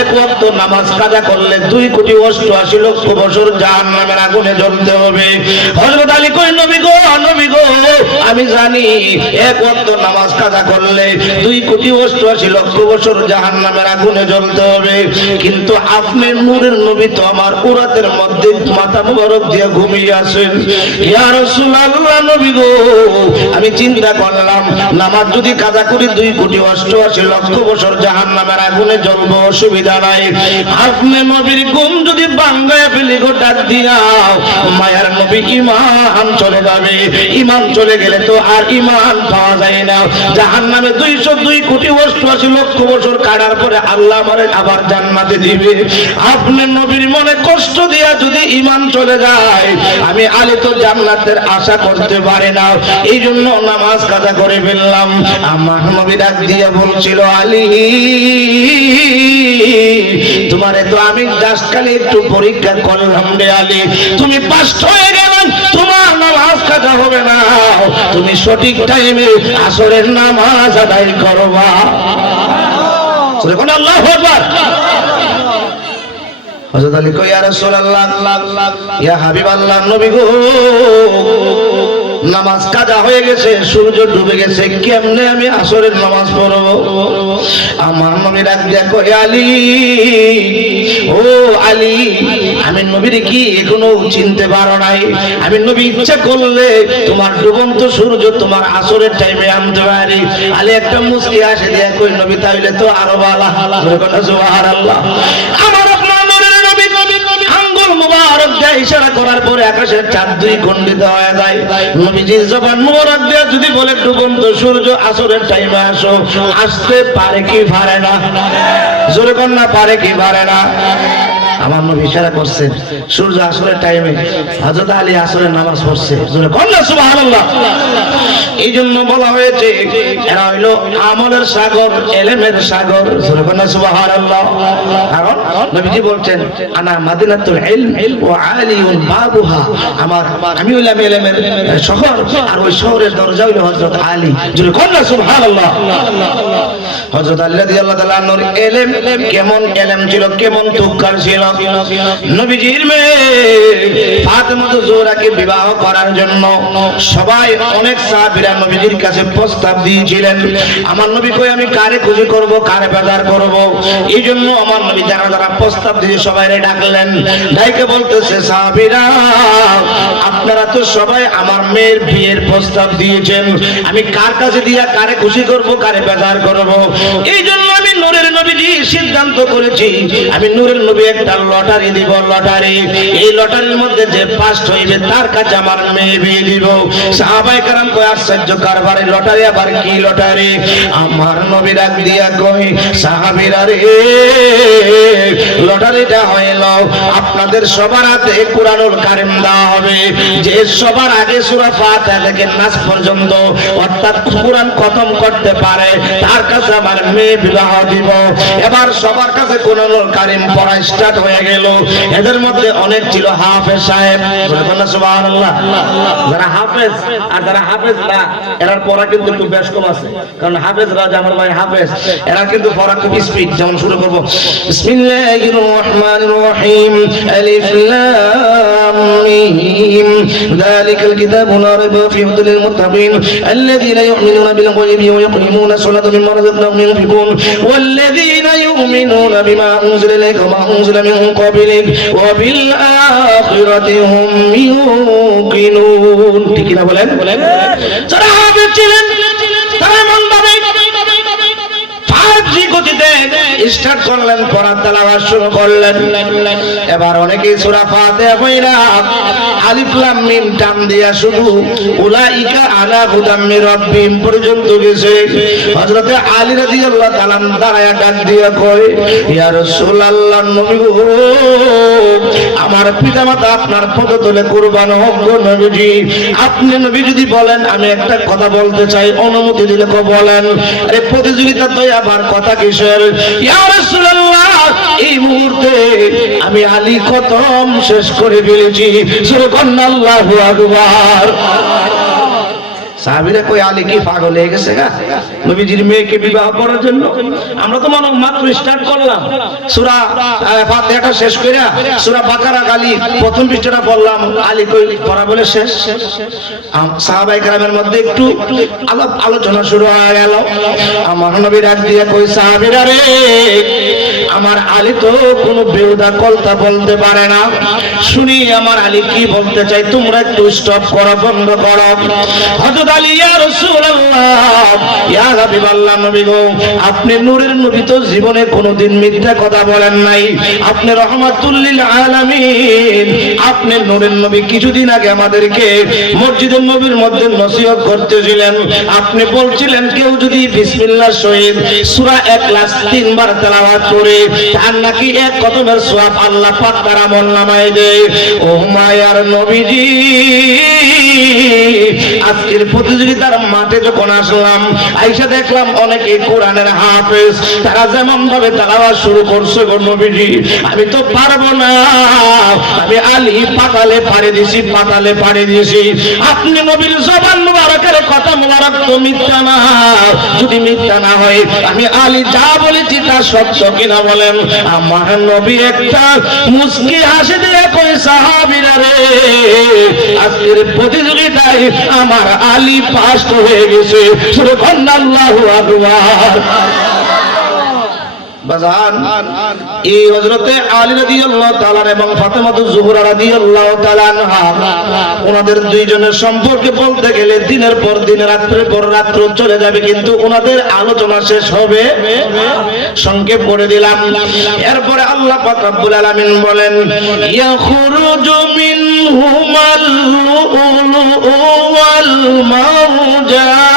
এক ওয়াক্ত নামাজ কাজা করলে 2,88,00,000 বছর জাহান্নামের আগুনে জ্বলতে হবে। হযরত আলী কই, নবী গো, নবী গো, আমি জানি এক ওয়াক্ত নামাজ কাজা করলে 2,88,00,000 বছর জাহান্নামের আগুনে জ্বলতে হবে, কিন্তু আপনি নূরের নবী তো আমার উরাতের মধ্যে মাথা মুবারক দিয়ে ঘুমিয়ে আছেন। ইয়া রাসূলুল্লাহ, নবী গো, আমি চিন্তা করলাম নামাজ যদি কাজা করি 2,88,00,000 বছর জাহান্নামের আগুনে জ্বলবো, অসুবিধা নাই। আপনি নবীর ঘুম যদি ভাঙায় ফেলি গো, ডাক দিয়াও, মায়ার নবী ঈমান চলে যাবে। ঈমান চলে গেলে তো আর ঈমান পাওয়া যায় না। জাহান্নামে 2,88,00,000 বছর কাটার পরে আল্লাহ আমারে আবার জান্নাতে দিবে। আপনি নবীর মনে কষ্ট দিয়া যদি ঈমান চলে যায়, আমি আলী তো জান্নাতের আশা করতে পারি না। এই জন্য নামাজ কাজা করে ফেললাম। আমার নবী ডাক দিয়ে বলছিল, আলী তোমারে তো আমি জাস্ট খালি একটু পরীক্ষা করলাম রে আলী, তুমি পাস হয়ে গেলেন, তোমার নামাজ কাজা হবে না, তুমি সঠিক টাইমে আসরের নামাজ আদায় করবা। আল্লাহু আকবার। হযরত আলী কই, ইয়া রাসূলুল্লাহ, ইয়া হাবিবাল্লাহ, নবী গো, নামাজ কাজা হয়ে গেছে, সূর্য ডুবে গেছে, কেমনে আমি আসরের নামাজ পড়ব? আমার নবী ডাক দিয়া কই, আলী, ও আলী, আমি নবীর কি এখনো চিনতে পারো নাই? আমি নবী ইচ্ছা করলে তোমার ডুবন্ত সূর্য তোমার আসরের টাইমে আনতে পারি। আলী একটা মুস্কি হাসি দিয়া কই, নবী তাইলে তো আরো ভালো। সুবহানাল্লাহ। আমার মুবারক দিয়ে ইশারা করার পরে আকাশের চাঁদ 2 খণ্ডিত হয়ে যায়। নবীজির জবান মুবারক দিয়ে যদি বলে ডুবন্ত সূর্য আসরের টাইমে আসো, আসতে পারে কি পারে না? জোরে কোন না, পারে কি পারে না? আমার নবী ইশারা করছেন, সূর্য আসরের টাইমে হযরত আলী আসরের নামাজ পড়ছে। জোরে কোন না, সুবহানাল্লাহ। এই জন্য বলা হয়েছে এরা হইল আমলের সাগর, ইলমের সাগর। জোরে কোন না, সুবহানাল্লাহ। কারণ নবীজি বলছেন, আনা মাদিনাতুল ইলম ওয়া আলিউল বাবুহা, আমি হইলাম ইলমের শহর, আর ওই শহরের দরজা হইল হযরত আলী। জোরে কোন না, সুবহানাল্লাহ। হযরত আলী রাদিয়াল্লাহু তাআলা আনহুর ইলম কেমন ইলম ছিল, কেমন তুক্কার ছিল। নবীজির মেয়ে ফাতেমা জোহরাকে বিবাহ করার জন্য সবাই অনেক সাহাবীরা নবীজির কাছে প্রস্তাব দিয়েছিলেন। আমার নবী কই আমি কারে খুশি করব, কারে বেজার করব। এই জন্য আমার নবী যারা যারা প্রস্তাব দিয়ে সবাইরে ডাকলেন, ডাইকে বলতেছে সাহাবীরা আপনারা তো সবাই আমার মেয়ের বিয়ের প্রস্তাব দিয়েছেন, আমি কার কাছে দিয়া কারে খুশি করব, কারে বেজার করব। এই জন্য আমি নূরের নবীজি সিদ্ধান্ত করেছি আমি নূরের নবী একটা লটারি দিব, লটারি। এই লটারির মধ্যে যে ফার্স্ট হইবে তার কাছে আমার মেয়ে বিয়ে দিব। সাহাবায়ে কেরাম কয় আশ্চর্য কারবার, লটারি আবার কি লটারি? আমার নবী ডাক দিয়া কই সাহাবীরা রে লটারিটা হইল আপনাদের সবার হাতে কুরআনুল কারীম দেওয়া হবে। যে সবার আগে সূরা ফাতিহা থেকে নাস পর্যন্ত অর্থাৎ কুরআন খতম করতে পারে তার কাছে আমার মেয়ে বিবাহ দিব। এবার সবার কাছে কুরআনুল কারীম পড়া স্টার্ট হয়ে গেল। এদের মধ্যে অনেক ছিল হাফেজ সাহেব, বলবেন না সুবহানাল্লাহ। যারা হাফেজ আর যারা হাফেজ না এরার পড়া কিন্তু একটু বেশ কম আছে, কারণ হাফেজরা আমার ভাই হাফেজ এরা কিন্তু পড়া খুব স্পিড। যেমন শুরু করব বিসমিল্লাহির রহমানির রহিম আলিফ লাম মিম যালিকাল কিতাবু লা রাইবা ফীহি হুদাল লিল মুত্তাকিন আল্লাযীনা ইউমিনুনা বিল গায়বি ওয়া ইয়াকিমুনা আস-সালাতা মিম্মা রাযাকনাহুম ইউনফিকুন ওয়াল্লাযীনা ইউমিনুনা বিমা উনজিলা ইলাইকা ওয়া মা উনজিলা মিন ক্বাবলিক ওয়া বিল আখিরাতি হুম ইউকিনুন। ঠিক কি না বলেন? যারা হাফেজ ছিলেন তারা মনভাবে ফার্স্ট গতিতে স্টার্ট করলেন, পড়া তেলাওয়াত শুরু করলেন। এবার অনেকেই সূরা ফাতিহা পড়া আলিফ লাম মিম টান দিয়া শুধু উলাইকা আলা হুদাম মির রাব্বিহিম পর্যন্ত গেছে। হযরত আলী রাদিয়াল্লাহু তাআলা দাঁড়ায়া ডাক দিয়া কয় ইয়া রাসূলুল্লাহ, নবী গো আমার পিতামাতা আপনার পদতলে কুরবান হোক গো নবীজি। আপনি নবী যদি বলেন আমি একটা কথা বলতে চাই, অনুমতি দিলে কো বলেন। আরে প্রতিযোগিতা তো আবার কথা কিসের? ইয়া রাসূলুল্লাহ এই মুহূর্তে আমি আলী খতম শেষ করে ফেলেছি। সূরা আল্লাহু আকবার। সাহাবীরা কই আলী কি পাগল হয়ে গেছে গা নবীজির মেয়েকে বিবাহ করার জন্য? আমরা তো মাত্র স্টার্ট করলাম, সূরা ফাতিহাটা শেষ কইরা সূরা বাকারা খালি প্রথম পৃষ্ঠাটা বললাম, আলী কই পড়া বলে শেষ। সাহাবায়ে কেরামের মধ্যে একটু আলোচনা শুরু হয়ে গেল। আমার নবী ডাক দিয়ে কই সাহাবীরা রে আমার আলী তো কোনো বেহুদা কলতা বলতে পারে না, শুনি আমার আলী কি বলতে চাই, তোমরা একটু স্টপ করো, বন্ধ করো। হযরত আলী ইয়া রাসূলুল্লাহ ইয়া হাবিবাল্লাহ, নবী গো আপনি নূরের নবী তো জীবনে কোনোদিন মিথ্যা কথা বলেন নাই, আপনি রাহমাতুল লিল আলামিন, আপনি নূরের নবী কিছুদিন আগে আমাদেরকে মসজিদের নবীর মধ্যে নসিহত করতেছিলেন। আপনি বলছিলেন কেউ যদি বিসমিল্লাহ শহীদ সূরা ইখলাস 3 বার তেলাওয়াত করে তার নাকি এক কদমের সওয়াব আল্লাহ পাক তার আমলনামায় দেয়। ও মায়ার নবীজি আজকের প্রতিযোগিতার মাঠে যখন আসলাম আইসা দেখলাম অনেকে কোরআনের হাফেজ, তারা যেমন ভাবে তেলাওয়াত শুরু করছে গো নবীজি আমি তো পারবো না, আমি আলী পাতালে পাড়ি দিয়েছি, পাতালে পাড়ি দিয়েছি। আপনি নবীর জবান মুবারকের কথা মুবারক তো মিথ্যা না, যদি মিথ্যা না হয় আমি আলী যা বলেছি তা সত্য কিনা বলেন। আমার নবী একটা মুস্কি হাসি দিয়ে কই সাহাবীরা রে আজকের প্রতিযোগিতায় আমার আলী ফার্স্ট হয়ে গেছে। সুবহানাল্লাহু আকবার। বাজান এই হযরতে আলী রাদিয়াল্লাহু তাআলা এবং ফাতেমা জোহরা রাদিয়াল্লাহু তাআলা আনহা ওনাদের দুইজনের সম্পর্কে বলতে গেলে দিনের পর দিন রাত্রের পর রাত্র চলে যাবে, কিন্তু ওনাদের আলোচনা শেষ হবে সংক্ষেপ করে দিলাম। এরপরে আল্লাহ পাক রব্বুল আলামিন বলেন ইয়াখরুজু মিনহুমাল লুলু ওয়াল মারজান।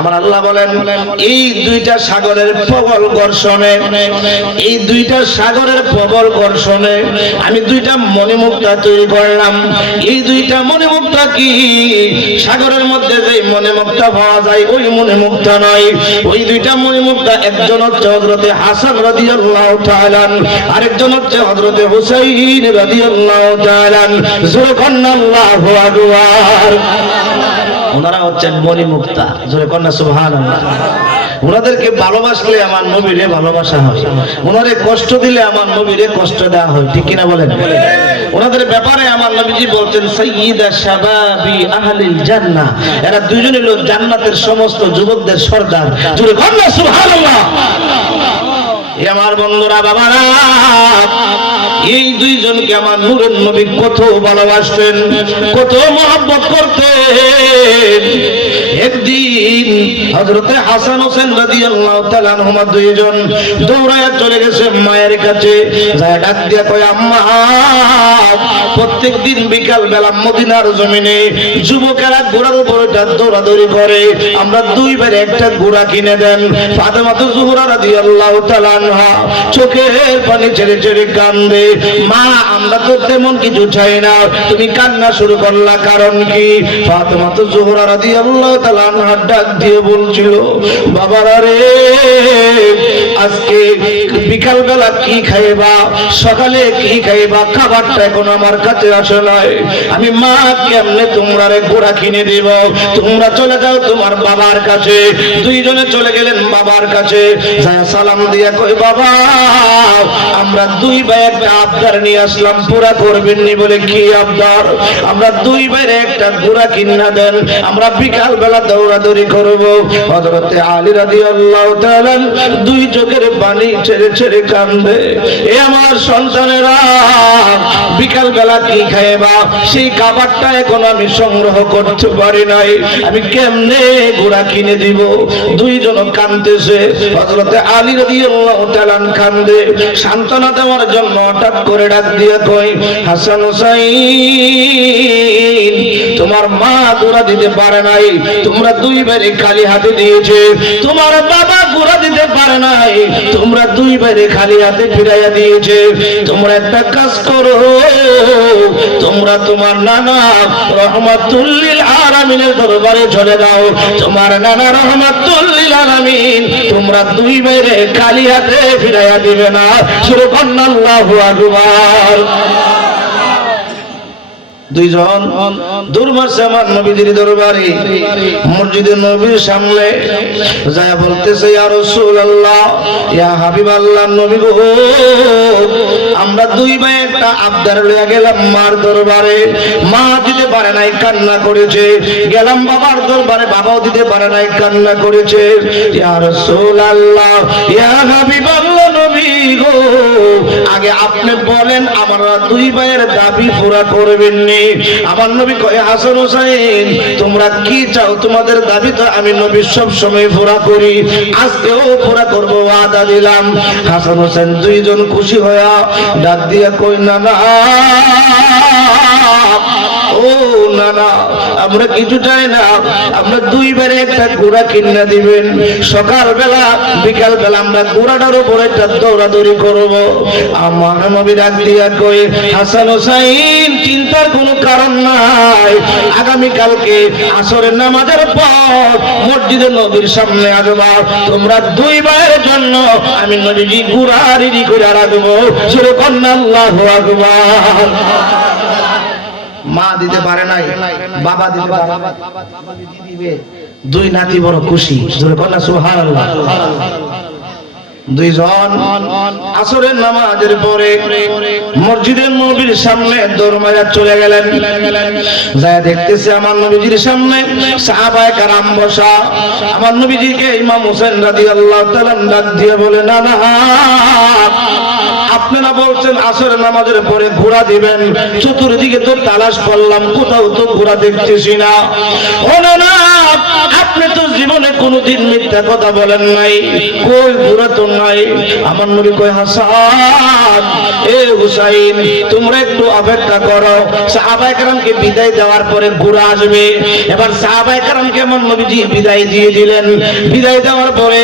আমার আল্লাহ বলেন এই দুইটা সাগরের প্রবল ঘর্ষণে, এই দুইটা সাগরের প্রবল ঘর্ষণে আমি দুইটা মণিমুক্তা তৈরি করলাম। এই দুইটা মণিমুক্তা কি সাগরের মধ্যে যে মণিমুক্তা পাওয়া যায় ওই মণিমুক্তা নয়, ওই দুইটা মণিমুক্তা একজন হচ্ছে হযরতে হাসান রাদিয়াল্লাহু তাআলা, আরেকজন হচ্ছে হযরতে হুসাইন রাদিয়াল্লাহু তাআলা। সুবহানাল্লাহু আকবার। ওনারা হচ্ছেন মণিমুক্তা, জোরে কন্যা সুবহানাল্লাহ। ওনাদেরকে ভালোবাসলে আমার নবীরে ভালোবাসা হয়, ওনারে কষ্ট দিলে আমার নবীরে কষ্ট দেওয়া হয়, ঠিক কিনা বলেন? ওনাদের ব্যাপারে আমার নবীজি বলছেন সাইয়্যিদা শাবাবি আহলিল জান্নাহ, এরা দুইজন হলো জান্নাতের সমস্ত যুবকদের সর্দার, জোরে কন্যা সুবহানাল্লাহ। আমার বন্ধুরা, বাবারা, এই দুইজনকে আমার নূরের নবী কত ভালোবাসতেন, কত মহব্বত করতেন। একদিন হযরতে হাসান হোসেন রাদিয়াল্লাহু তাআলা আনহুমা দুইজন দৌড়ায়া চলে গেছে মায়ের কাছে, যায় ডাক দিয়া কয়, আম্মা, প্রত্যেকদিন বিকাল বেলা মদিনার জমিনে যুবকেরা ঘোড়ার উপর দৌড়াদৌড়ি করে, আমরা দুই ভাই একটা ঘোড়া কিনে দেন। ফাতেমা জোহরা রাদিয়াল্লাহু তাআলা আনহা চোখের পানি ছেড়ে ছেড়ে কান্দে, মা, আমরা তো তেমন কিছু চাই না, তুমি কান্না শুরু করলা কারণ কি? ফাতেমা জোহরা রাদিয়াল্লাহু তাআলা আনহা ডাক দিয়ে বলছিল, বাবারা রে, আজকে বিকাল বেলা কি খাইবা, সকালে কি খাইবা, খাবারটা এখন আমার কাছে আসে নাই, আমি মা কেমনে তোমরা রে ঘোড়া কিনে দিব? তোমরা চলে যাও তোমার বাবার কাছে। দুইজনে চলে গেলেন বাবার কাছে, যায় সালাম দিয়ে কই, বাবা, আমরা দুই ভাই একটা আবদার নিয়ে আসলাম, পুরা করবেন নি? বলে, কি আবদার? আমরা দুই ভাইয়ের একটা ঘোড়া কিনা দেন, আমরা বিকাল বেলা দৌড়াদৌড়ি করব। হযরতে আলী রাদিয়াল্লাহু তাআলা দুই চোখের পানি ছেড়ে ছেড়ে কান্দে, এ আমার সন্তানেরা, বিকাল বেলা কি খাইবা, সেই খাবারটা এখন আমি সংগ্রহ করতে পারি নাই, আমি কেমনে ঘোড়া কিনে দিব? দুইজন কাঁদতেছে। হযরতে আলী রাদিয়াল্লাহু তাআলা কান্দে, সান্ত্বনা দেওয়ার জন্য হঠাৎ করে ডাক দিয়ে কই, হাসান হোসাইন, তোমার মা ঘোড়া দিতে পারে নাই, তোমরা দুই ভাই খালি হাতে দিয়েছে, তোমার বাবা ঘোড়া দিতে পারে নাই, তোমরা দুই ভাই খালি হাতে ফিরাইয়া দিয়েছে। তোমরা একটা কাজ করো, তোমরা তোমার নানা রহমাতুল লিল আলামিনের দরবারে চলে যাও, তোমার নানা রহমাতুল লিল আলামিন তোমরা দুই ভাই খালি হাতে ফিরাইয়া দিবে না। সুবহানাল্লাহু আকবার। দুইজন দূর মারছে আমার নবীজির দরবারে, মসজিদে নবীর সামনে যায় বলতেছে, ইয়া রাসূলুল্লাহ, ইয়া হাবিবাল্লাহ, নবী গো, আমরা দুই ভাই একটা আবদার লইয়া গেলাম মার দরবারে, মা দিতে পারে নাই, কান্না করেছে। গেলাম বাবার দরবারে, বাবাও দিতে পারে নাই, কান্না করেছে। ইয়া রাসূলুল্লাহ, ইয়া হাবিবাল্লাহ, নবী গো, আগে আপনি বলেন আমরা দুই ভাইয়ের দাবি পুরা করবেন নি? আমার নবী কয়, হাসান হোসেন, তোমরা কি চাও? তোমাদের দাবি তো আমি নবী সব সময় পুরা করি, আজকেও পুরা করব, ওয়াদা দিলাম। হাসান হোসেন দুইজন খুশি হইয়া ডাক দিয়া কই, না না, ও না না, আমরা কিছু চাই না, আমরা দুই বারে একটা ঘোড়া কিনে দিবেন, সকাল বেলা বিকাল বেলা আমরা ঘোড়াটার উপরে একটা দৌড়াদৌড়ি করব। আমার নবী ডাক দিয়া কই, হাসান হোসাইন, চিন্তার কোনো কারণ নাই, আগামী কালকে আসরের নামাজের পর মসজিদে নবীর সামনে আসবা, তোমরা দুই ভাইয়ের জন্য আমি নবীজি ঘোড়া রেডি করে রাখবো। সুবহানাল্লাহু আকবার। মা দিতে পারে নাই, বাবা দিতে পারে, দুই নাতি বড় খুশি। সুবহানাল্লাহ। দুইজন আসরের নামাজের পরে মসজিদের নবীর সামনে দরমায়া চলে গেলেন, যায় দেখতেছে আমার নবীজির সামনে সাহাবায়ে কেরাম বসা। আমার নবীজিকে ইমাম হোসেন রাদিয়াল্লাহু তাআলা ডাক দিয়ে বলে, না না, আপনারা বলছেন আসরের নামাজের পরে ঘোড়া দিবেন, চতুর্দিকে তো তালাশ করলাম, কোথাও তো ঘোড়া দেখতেছি না। ও না না, আপনি তো জীবনে কোনোদিন মিথ্যা কথা বলেন নাই, কই ঘোড়া তো নাই। আমার নবী কয়, হাসান, এ হুসাইন, তোমরা একটু অপেক্ষা করো, সাহাবায়ে কেরামকে বিদায় দেওয়ার পরে ঘোড়া আসবে। এবার সাহাবায়ে কেরামকে আমার নবীজি বিদায় দিয়ে দিলেন। বিদায় দেওয়ার পরে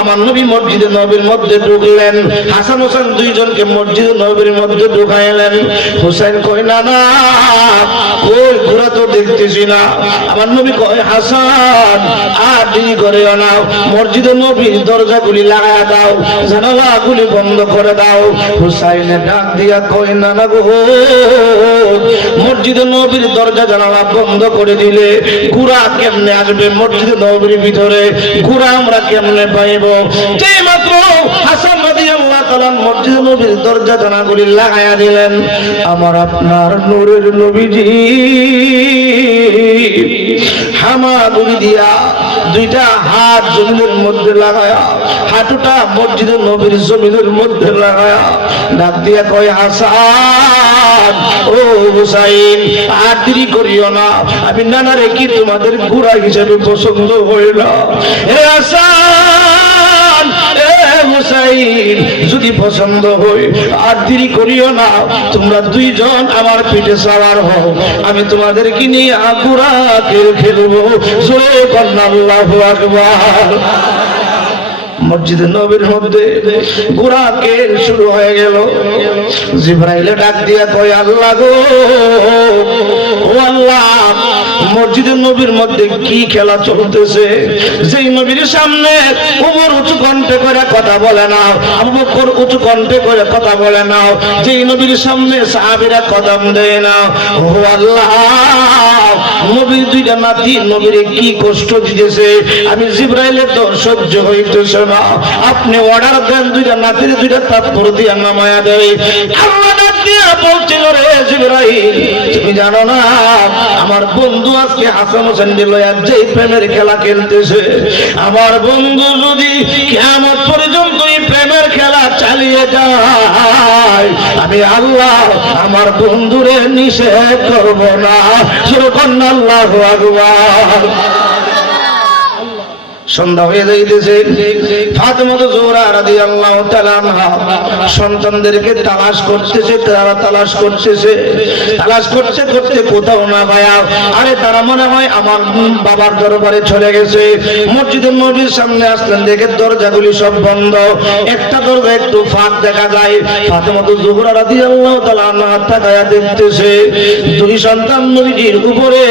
আমার নবী মসজিদে নবীর মধ্যে ঢুকলেন, হাসান হোসেন দুইজনকে মসজিদে নবীর মধ্যে ঢুকাইলেন। হুসাইন কয়, না না, ওই ঘোড়া তো দেখতেছি না। আমার নবী কয়, হাসান, হাসান আর দেরি করিও না, মসজিদে নবীর দরজাগুলি লাগায়া দাও, জানালাগুলি বন্ধ করে দাও। হুসাইনে ডাক দিয়া কই না না গো, মসজিদে নবীর দরজা জানালা বন্ধ করে দিলে গুড়া কেমনে আসবে মসজিদে নবীর ভিতরে? গুড়া আমরা কেমনে পাইব? যেই মাত্র হাসান রাদিয়াল্লাহু তাআলা মসজিদে নবীর দরজা জানালাগুলি লাগায়া দিলেন, আমার আপনার নূরের নবীজি হামাগুড়ি দিয়া দুইটা হাত জমিনের মধ্যে লাগায়া, হাঁটুটা মসজিদের নবীর জমিনের মধ্যে লাগায়া ডাক দিয়া কয় হাসান ও হুসাইন আর দেরি করিও না, আমি নানারে কি তোমাদের গুড়া হিসেবে পছন্দ হইল? হে হাসান এ হুসাইন যদি পছন্দ হই আর দেরি করিও না, তোমরা দুইজন আমার পিঠে সওয়ার হও, আমি তোমাদেরকে নিয়ে গুড়া খেলবো। জোরে কন্যা আল্লাহু আকবার। মসজিদে নবীর মধ্যে ঘোড়া খেল শুরু হয়ে গেল। জিবরাইল ডাক দিয়া কয় আল্লাহ গো, ও আল্লাহ, মসজিদে নবীর মধ্যে কি খেলা চলতেছে? যেই নবীর সামনে ওমর উঁচু কণ্ঠে করে কথা বলে না, আবু বকর উঁচু কণ্ঠে করে কথা বলে না, যেই নবীর সামনে সাহাবীরা কদম দেয় না, ও আল্লাহ, নবীর দুইটা নাতি নবীরে কি কষ্ট দিতেছে, আমি জিবরাইলের তো সহ্য হইতেছে না, আপনি অর্ডার দেন দুইটা নাতির দুইটা থাপ্পড় দিয়া নামায়া দেয়। আল্লাহ ডাক দিয়া বলছিল, রে জিবরাইল, তুমি জানো না আমার বন্ধু আজকে হাসান হোসেনকে লইয়া যে প্রেমের খেলা খেলতেছে, আমার বন্ধু যদি কিয়ামত পর্যন্ত এই প্রেমের খেলা চালিয়ে যায়, আমি আল্লাহ আমার বন্ধুরে নিষেধ করব না। সুবহানাল্লাহ, আল্লাহু আকবার। সন্ধ্যা হয়ে যাইতেছে। ফাতেমা জোহরা রাদিয়াল্লাহু তাআলা আনহা সন্তানদেরকে তালাশ করতেছে, তারা তালাশ করতে করতে কোথাও না পায়া, আরে তারা মনে হয় আমার বাবার দরবারে চলে গেছে। মসজিদের নবীর সামনে আসলেন, দেখে দরজাগুলি সব বন্ধ, একটা দরজা একটু ফাঁক দেখা যায়। ফাতেমা জোহরা রাদিয়াল্লাহু তাআলা আনহা তাকায়া দেখতেছে দুই সন্তান নবীর উপরে,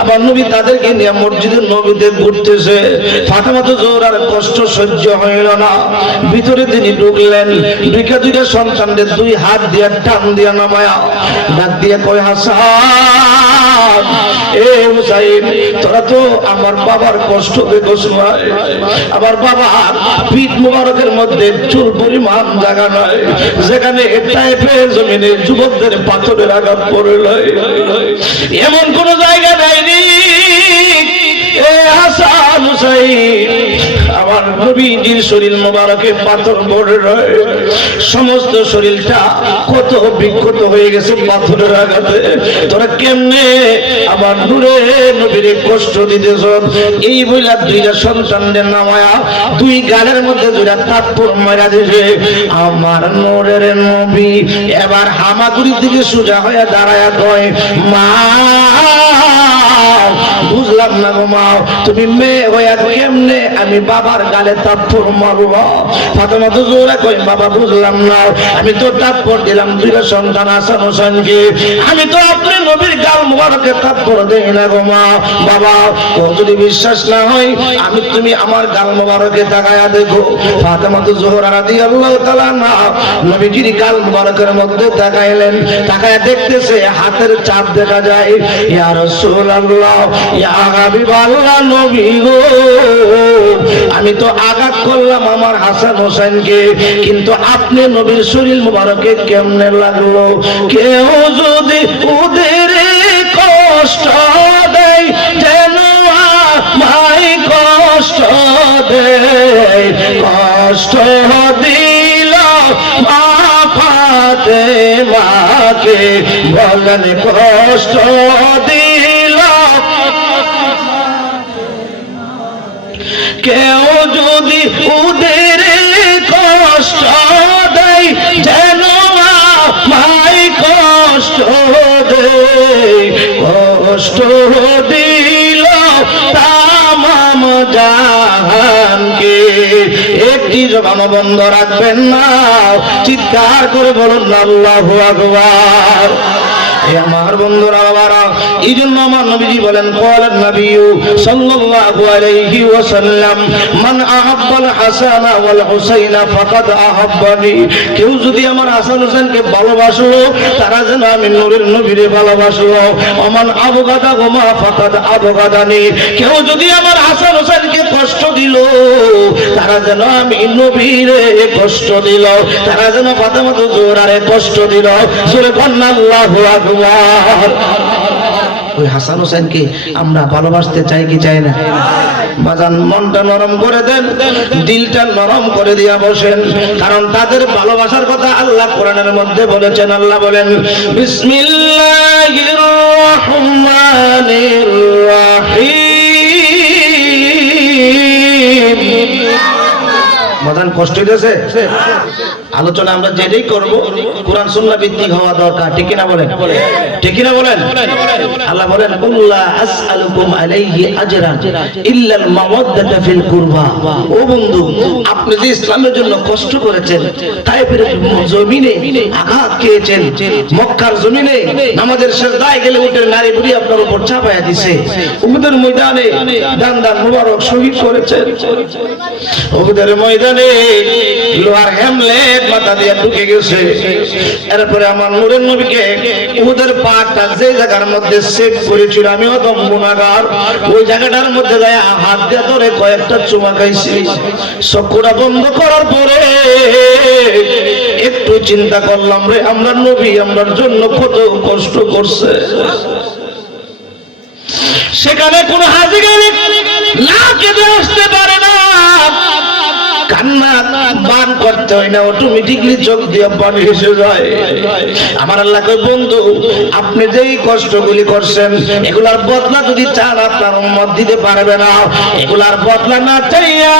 আবার নবী তাদেরকে নিয়ে মসজিদের নবীতে ঘুরতেছে। ফাতেমা জোহরার কষ্ট সহ্য হইল না, ভিতরে তিনি ঢুকলেন, ঢুকে দুইটা সন্তানদের দুই হাত দিয়ে টান দিয়া নামায়া ডাক দিয়ে কয় হাসান এ হুসাইন, তোরা তো আমার বাবার কষ্ট দেখোস না, আমার বাবার পিঠ মুবারকের মধ্যে চুল পরিমাণ জায়গা নয়, যেখানে টাইপের জমিনে যুবকদের পাথরের আঘাত পড়ল, এমন কোন জায়গা নেয়নি। এ হাসান হুসাইন, আমার নবীজির শরীর মোবারকে পাথর পড়ে রয়, সমস্ত শরীরটা কত বিক্ষত হয়ে গেছে পাথরের আঘাতে, তোরা কেমনে আমার নূরে নবীরে কষ্ট দিতেছ? এই বইলা দুইটা সন্তানদের নামায়া দুই গালের মধ্যে দুইটা থাপ্পড় মারা দিছে। আমার নূরের নবী এবার হামাগুড়ির দিকে সোজা হয়ে দাঁড়ায়া কয়, মা বুঝলাম না গো মা, তুমি মেয়ে হইয়া কেমনে আমি বাবার গালে থাপ্পড় মারব? ফাতেমা জোহরা কই, বাবা বুঝলাম না, আমি তো থাপ্পড় দিলাম দুইটা সন্তান হাসান হোসেনকে, আমি তো আপনি নবীর গাল মোবারকে থাপ্পড় দেই না গো মা। বাবা ও যদি বিশ্বাস না হয় আমি তুমি আমার গাল মোবারকে তাকায়া দেখো। ফাতেমা জোহরা রাদিয়াল্লাহু তাআলা আনহা নবীজির গাল মোবারকের মধ্যে তাকাইলেন, তাকায়া দেখতেছে হাতের চাপ দেখা যায়। ইয়া রাসূলুল্লাহ, ইয়া হাবিবাল্লাহ নবী গো, আমি তো আঘাত করলাম আমার হাসান হোসেনকে, কিন্তু আপনি নবীর শরীর মোবারকে কেমনে লাগলো? কেউ যদি ওদের কষ্ট দেয় যেন আমায় কষ্ট দেয়, কষ্ট দিল মা ফাতেমাকে, বলেন কষ্ট দিল কেউ যদি ওদের কষ্ট দেয় যেন আমায় কষ্ট দেয়, কষ্ট দিল তামাম জাহানকে। একটি জবান বন্ধ রাখবেন না, চিৎকার করে বলুন আল্লাহু আকবার। আমার বন্ধুরা বাবারা, এই জন্য আমার নবীজি বলেন, ক্বালান নবিয়্যু সাল্লাল্লাহু আলাইহি ওয়াসাল্লাম, মান আহাব্বাল হাসানা ওয়াল হুসাইনা ফাকাদ আহাব্বানি। কেউ যদি আমার হাসান হোসেনকে ভালোবাসলো, তারা যেন আমি নূরের নবীরে ভালোবাসলো। ওমান আবগাদাহুমা ফাকাদ আবগাদানি। কেউ যদি আমার হাসান হোসেনকে কষ্ট দিল, তারা যেন আমি নবীরে কষ্ট দিল, তারা যেন ফাতেমা জোহরারে কষ্ট দিল। সূরা আল্লাহু আকবার। ওই হাসান হোসেনকে আমরা ভালোবাসতে চাই কি চাই না? বাজান, মনটা নরম করে দেন, দিলটা নরম করে দিয়া বসেন, কারণ তাদের ভালোবাসার কথা আল্লাহ কোরআনের মধ্যে বলেছেন। আল্লাহ বলেন, বিসমিল্লাহির রহমানির রহিম। বাজান, কষ্ট হইতেছে? আলোচনা আমরা যেটাই করব কোরআন সুন্নাহ ভিত্তিক হওয়া দরকার, ঠিক না বলেন? ঠিক না বলেন? আল্লাহ বলেন, কুল্লা আসআলুকুম আলাইহি আজরান ইল্লাল মাওয়াদ্দাতা ফিল কুরবা। ও বন্ধু, আপনি যে ইসলামের জন্য কষ্ট করেছেন, তায়েফের জমিনে আঘাত খেয়েছেন, মক্কার জমিনে নামাজের সিজদায় গেলে উঠে নারী বুড়ি আপনার উপর চাপায়া দিয়েছে, উহুদের ময়দানে দান মুবারক শহীদ করেছেন, উহুদের ময়দানে লোহার হ্যামলেট মাথা দিয়ে ঢুকে গেছে। এরপরে আমার নূরের নবীকে উহুদের পাহাড়টা যে জায়গার মধ্যে সেভ করেছিল, আমি অত গুনাহগার, ওই জায়গাটার মধ্যে যায় হাত দিয়ে ধরে কয়েকটা চুমা খাইছি। চক্ষুটা বন্ধ করার পরে একটু চিন্তা করলাম, রে আমরা নবী আমরার জন্য কত কষ্ট করছে। সেখানে কোন হাজি গাড়ি না কেঁদে আসতে পারে না, কান্না বান করতে হয় না, অটোমেটিকলি চোখ দিয়ে পানি এসে যায়। আমার আল্লাহ কয়, বন্ধু আপনি যেই কষ্টগুলি করছেন, এগুলার বদলা যদি চান আপনার উম্মত দিতে পারবে না। এগুলার বদলা না চাইয়া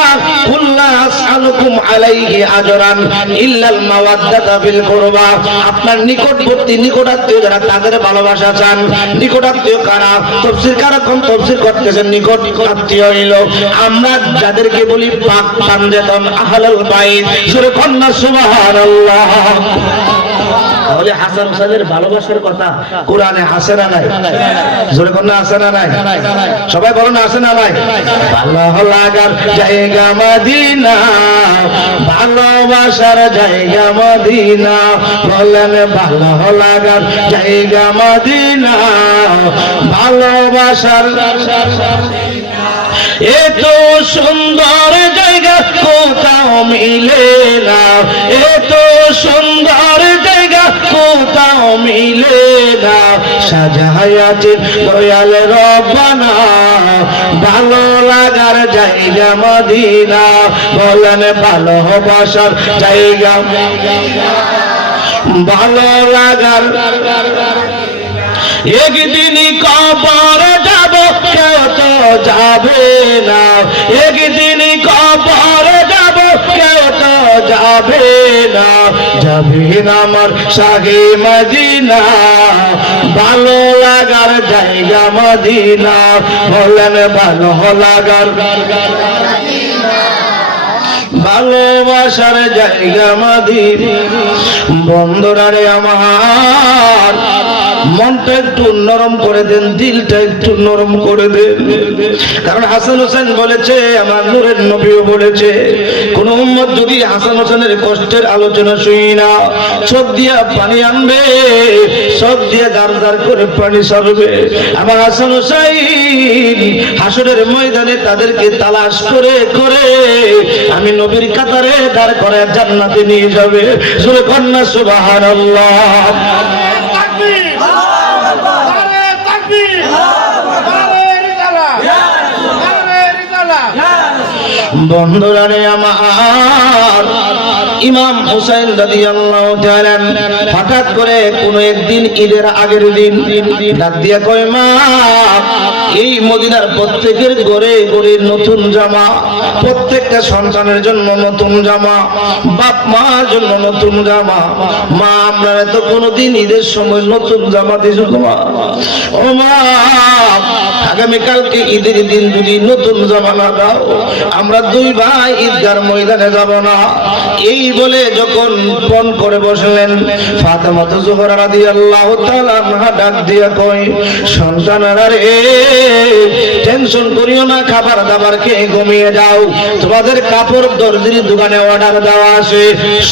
কুল্লা আসআলুকুম আলাইহি আজরান ইল্লাল মাওয়াদ্দাতা ফিল কুরবা। আপনার নিকটবর্তী নিকটাত্মীয় যারা, তাদের ভালোবাসা চান। নিকটাত্মীয় কারা? তাফসীর কারা কোন তাফসীর করতেছেন? নিকট আত্মীয় হইল আমরা যাদেরকে বলি পাক পাঞ্জাতন আহলুল বাইত। সূরা কন্যা সুবহানাল্লাহ। তাহলে হাসান হোসেনের ভালোবাসার কথা কোরআনে আছে না নাই? জোরে কন্যা আছে না নাই? সবাই বলেন আছে না নাই? ভালো লাগার জায়গা মদিনা, ভালোবাসার জায়গা মদিনা, বলেন ভালো লাগার জায়গা মদিনা, ভালোবাসার এত সুন্দর জায়গা কোথাও মিলে না, এত সুন্দর জায়গা কোথাও মিলে না, সাজায়াতে দয়াল রব্বানা, ভালো লাগার জায়গা মদিনা, বলেন ভালোবাসার জায়গা, ভালো লাগার। একদিনই কবর যাব, কেউ তো যাবে না, একদিনই কবর যাব, কেউ তো যাবে না, যাবে না আমার শাহে মদিনা, ভালো লাগার জায়গা মদিনা, বলেন ভালো লাগার, ভালোবাসার জায়গা মদিনা। বন্ধুরা রে আমার, মনটা একটু নরম করে দেন, দিলটা একটু নরম করে দেন, কারণ হাসান হোসেন বলেছে, আমার নূরের নবীও বলেছে, কোন উম্মত যদি হাসান হোসেনের কষ্টের আলোচনা শুনি না, চোখ দিয়া পানি আনবে, চোখ দিয়া দাঁড় দাঁড় করে পানি সরবে। আমার হাসান হোসেন হাসরের ময়দানে তাদেরকে তালাশ করে করে আমি নবীর কাতারে দাঁড় করে জান্নাতে নিয়ে যাবে। সূরা কন্যা সুবহানাল্লাহ। বন্ধুরা রে আমার, ইমাম হুসাইন রাদিয়াল্লাহু তাআলা হঠাৎ করে কোন একদিন ঈদের আগের দিন ডাক দিয়া কয়, মা এই মদিনার প্রত্যেকের ঘরে ঘরে নতুন জামা, প্রত্যেকটা সন্তানের জন্য নতুন জামা, বাপ মার জন্য নতুন জামা। মা আমরা তো কোনোদিন ঈদের সময় নতুন জামা দিয়েছো মা? ও মা, আগামীকালকে ঈদের দিন যদি নতুন জামা না দাও আমরা দুই ভাই ঈদগার ময়দানে যাব না। এই বলে যখন পণ করে বসলেন, ফাতেমা জোহরা রাদিয়াল্লাহু তাআলা আনহা ডাক দিয়া কয়, সন্তানেরা রে, টেনশন করিও না, খাবার দাবার খেয়ে ঘুমিয়ে যাও। তোমাদের কাপড় দর্জির দোকানে অর্ডার দেওয়া আছে,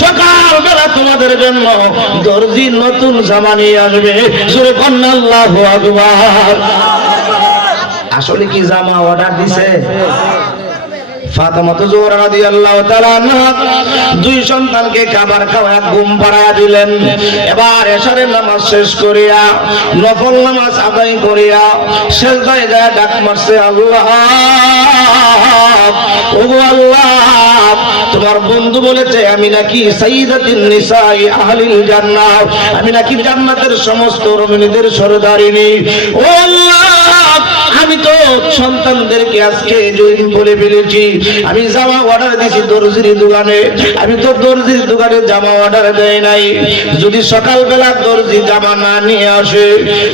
সকালবেলা তোমাদের জন্য দর্জি নতুন জামা নিয়ে আসবে। সুরে কন্যা আল্লাহু আকবার। আসলে কি জামা অর্ডার দিছে? ফাতেমা জোহরা রাদিয়াল্লাহু তাআলা আনহা দুই সন্তানকে খাবার খাওয়া ঘুম পাড়ায়া দিলেন। এবার এশারের নামাজ শেষ করিয়া নফল নামাজ আদায় করিয়া সিজদায় যায় ডাক মারছে, আল্লাহ ও আল্লাহ, তোমার বন্ধু বলেছে আমি নাকি সাইয়্যিদাতুন নিসাই আহলিল জান্নাহ, আমি নাকি জান্নাতের সমস্ত রমণীদের সরদারিনী। ও আল্লাহ, আমি তো সন্তানদেরকে আজকে জয়েন বলে ফেলেছি, আমি জামা অর্ডার দিয়েছি দর্জির দোকানে, আমি তো দর্জির দোকানে জামা অর্ডার দেয় নাই। যদি সকালবেলা দর্জি জামা না নিয়ে আসে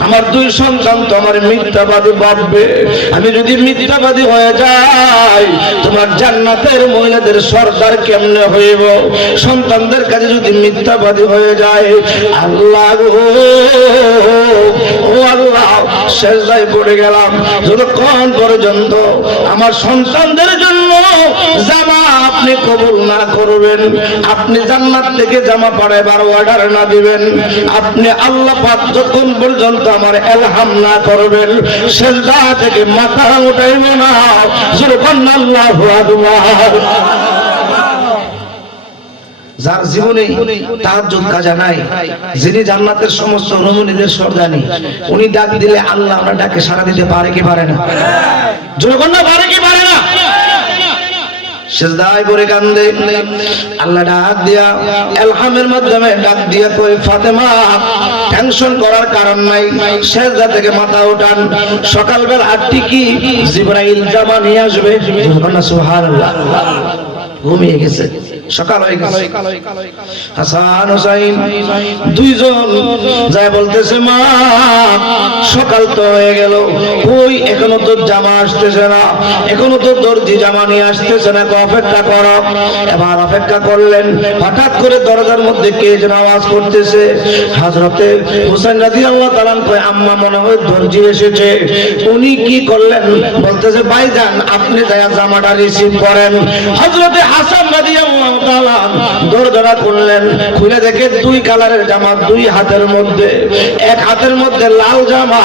আমার দুই সন্তান তো আমার মিথ্যাবাদী ভাববে। আমি যদি মিথ্যাবাদী হয়ে যাই তোমার জান্নাতের মহিলাদের সর্দার কেমনে হইব? সন্তানদের কাছে যদি মিথ্যাবাদী হয়ে যায়, আল্লাহ গো, ও আল্লাহ, সিজদায় পড়ে গেলাম। যতক্ষণ পর্যন্ত আমার সন্তানদের জন্য জামা আপনি কবুল না করবেন, আপনি জান্নাত থেকে জামা পাঠাইবার অর্ডার না দিবেন, আপনি আল্লাহ পাক যতক্ষণ পর্যন্ত আমার এলহাম না করবেন, সিজদা থেকে মাথা উঠাইব না। সুবহানাল্লাহু আকবার। যার জীবনে তাহাজ্জুদ কাজা নাই, যিনি জান্নাতের সমস্ত রমণীদের সর্দানি, উনি ডাক দিলে আল্লাহ আমরা ডাকে সাড়া দিতে পারে কি পারে না? জনগণ পারে কি পারে না? সিজদায় পড়ে কান্দে, আল্লাহ ডাক দিয়া এলহামের মাধ্যমে ডাক দিয়া কই, ফাতেমা টেনশন করার কারণ নাই, সিজদা থেকে মাথা উঠান, সকালবেলা ঠিকই জিবরাইল জামা নিয়ে আসবে। সুবহানাল্লাহ। ঘুমিয়ে গেছে, সকাল হয়ে গেছে। হাসান হুসাইন দুইজন যায় বলতেছে, মা সকাল তো হয়ে গেল, কই এখনো তো জামা আসতেছে না, এখনো তো দর্জি জামা নিয়ে আসতেছে না, অপেক্ষা করো। এবার অপেক্ষা করলেন, হঠাৎ করে দরজার মধ্যে কে যেন আওয়াজ করতেছে। হযরতে হুসাইন রাদিয়াল্লাহু তাআলা কয়, আম্মা মনে হয় দর্জি এসেছে। উনি কি করলেন? বলতেছে, ভাইজান আপনি যায় জামাটা রিসিভ করেন। হযরতে হাসান রাদিয়াল্লাহু তাআলা দরজা খুললেন, খুলে দেখে দুই কালারের জামা দুই হাতের মধ্যে, এক হাতের মধ্যে লাল জামা,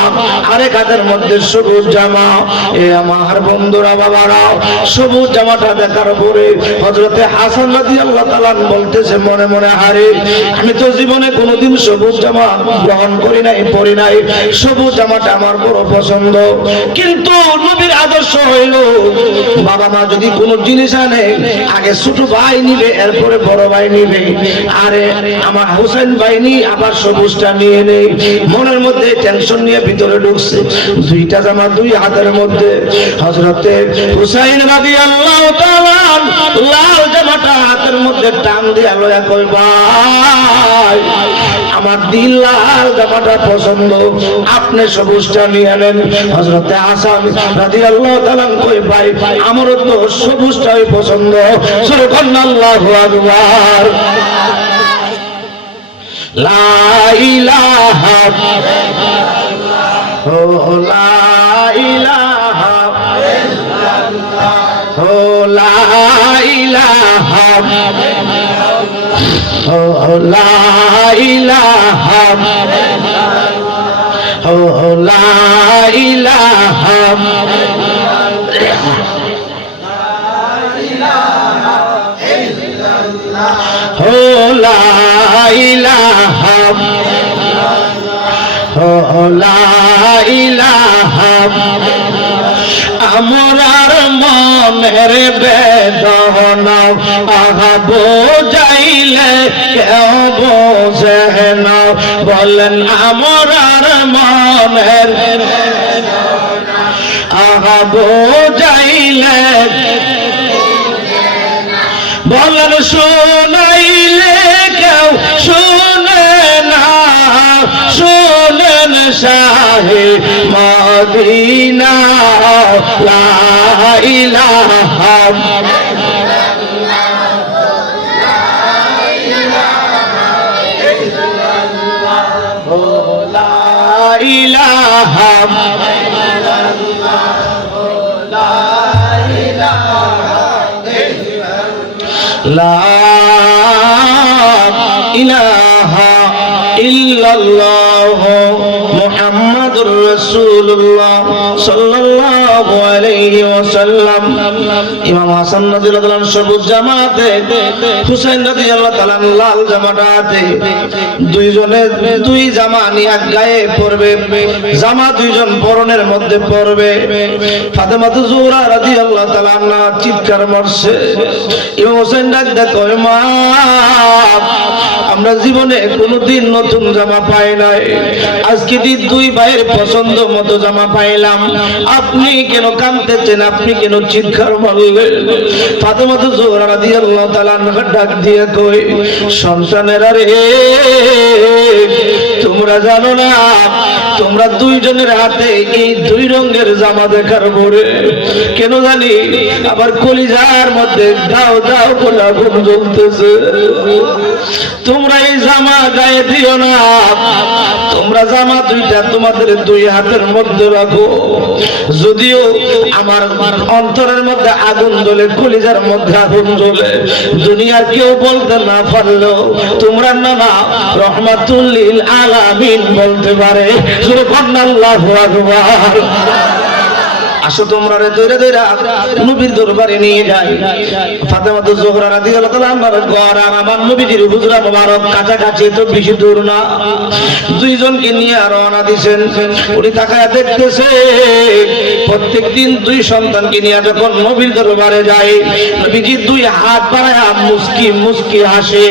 আরেক হাতের মধ্যে সবুজ জামা। এ আমার বন্ধুরা, বাবারা, সবুজ জামাটা দেখার পরে হযরতে হাসান রাদিয়াল্লাহু তাআলা বলতেছে মনে মনে, আরে আমি তো জীবনে কোনোদিন সবুজ জামা গ্রহণ করি নাই, পরি নাই, সবুজ জামাটা আমার বড় পছন্দ। কিন্তু নবীর আদর্শ হইল বাবা মা যদি কোনো জিনিস আনে আগে ছোট ভাই নিবে, এরপরে বড় ভাই নিবে। আরে আমার হোসেন ভাই নি আবার সবুজটা নিয়ে নেই। মনের মধ্যে টেনশন নিয়ে ভিতরে ঢুকছে, দুইটা জামা দুই হাতের মধ্যে। হযরতে হুসাইন রাদিয়াল্লাহু তাআলা লাল জামাটা হাতের মধ্যে টান দিয়া লয়া কই, ভাই আমার দিল লাল জামাটা পছন্দ, আপনি সবুজটা নিয়ে নেন। হযরতে হাসান রাদিয়াল্লাহু তাআলা কই, ভাই আমারও তো সবুজটাই পছন্দ। সুবহানাল্লাহু আকবার। লা ইলাহা ইল্লাল্লাহ, ও লা ইলাহা ইল্লাল্লাহ, ও লা ইলাহা ইল্লাল্লাহ, ও লা ইলাহা ইল্লাল্লাহ, ও লা ইলাহা ও লা ইলাহা, ও লা ইলাহা। আমরার মনের বেদনা আহা বোঝাইলে কেউ বোঝে না, বলেন আমরার মনের বোঝাইলে বলেন শোনাইলে কেউ শোনে না, শোনেন শাহে মদিনা লা ইলাহা ইলাহা লা ইলাহা ইল্লাল্লাহ মুহাম্মাদুর রাসূলুল্লাহ সাল্লাল্লাহু আলাইহি ওয়াসাল্লাম। ইমাম হাসান রাদিয়াল্লাহু আনহু সবুজ জামাতে, হুসাইন রাদিয়াল্লাহু তাআলা লাল জামাটাতে, দুইজনে দুই জামা নিয়ে এক গায়ে পরবে, জামা দুইজন পরনের মধ্যে পরবে। ফাতেমা জোহরা রাদিয়াল্লাহু তাআলা আনহা চিৎকার মারছে। ইমাম হোসেন ডাক দেখো, মা আমরা জীবনে কোনোদিন নতুন জামা পাই নাই, আজকে দুই ভাইয়ের পছন্দ মতো জামা পাইলাম, আপনি কেন কাঁদতেছেন, আপনি কেন চিৎকার মারলেন? ফাতেমা জোহরা রাদিয়াল্লাহু তাআলা আনহা ডাক দিয়ে কই, সন্তানেরা রে, তোমরা জানো না তোমরা দুইজনের হাতে এই দুই রঙের জামা দেখার পরে কেন জানি আবার কলিজার মধ্যে দাও দাও করে আগুন জ্বলতেছে। তোমরা এই জামা গায়ে দিও না, তোমরা জামা দুইটা তোমাদের দুই হাতের মধ্যে রাখো। যদিও আমার অন্তরের মধ্যে আগুন জ্বলে, কলিজার মধ্যে আগুন জ্বলে, দুনিয়ার কেউ বলতে না পারলেও তোমরা নানা রহমাতুল লিল আলামিন বলতে পারে। আল্লাহু আকবার। আসো তোমরা রে দৌড়ে দৌড়া নবীর দরবারে নিয়ে যাই। ফাতেমা জোহরা রাদিয়াল্লাহু তাআলা আনহার ঘর আর আমার নবীজির হুজরা মোবারক কাছাকাছি, তো বেশি দূর না। দুইজনকে নিয়ে রওনা দিয়েছেন। উনি তাকায় দেখতেছে প্রত্যেকদিন দুই সন্তানকে নিয়ে যখন নবীর দরবারে যায়, নবীজি দুই হাত বাড়ায় মুস্কি মুস্কি হাসে।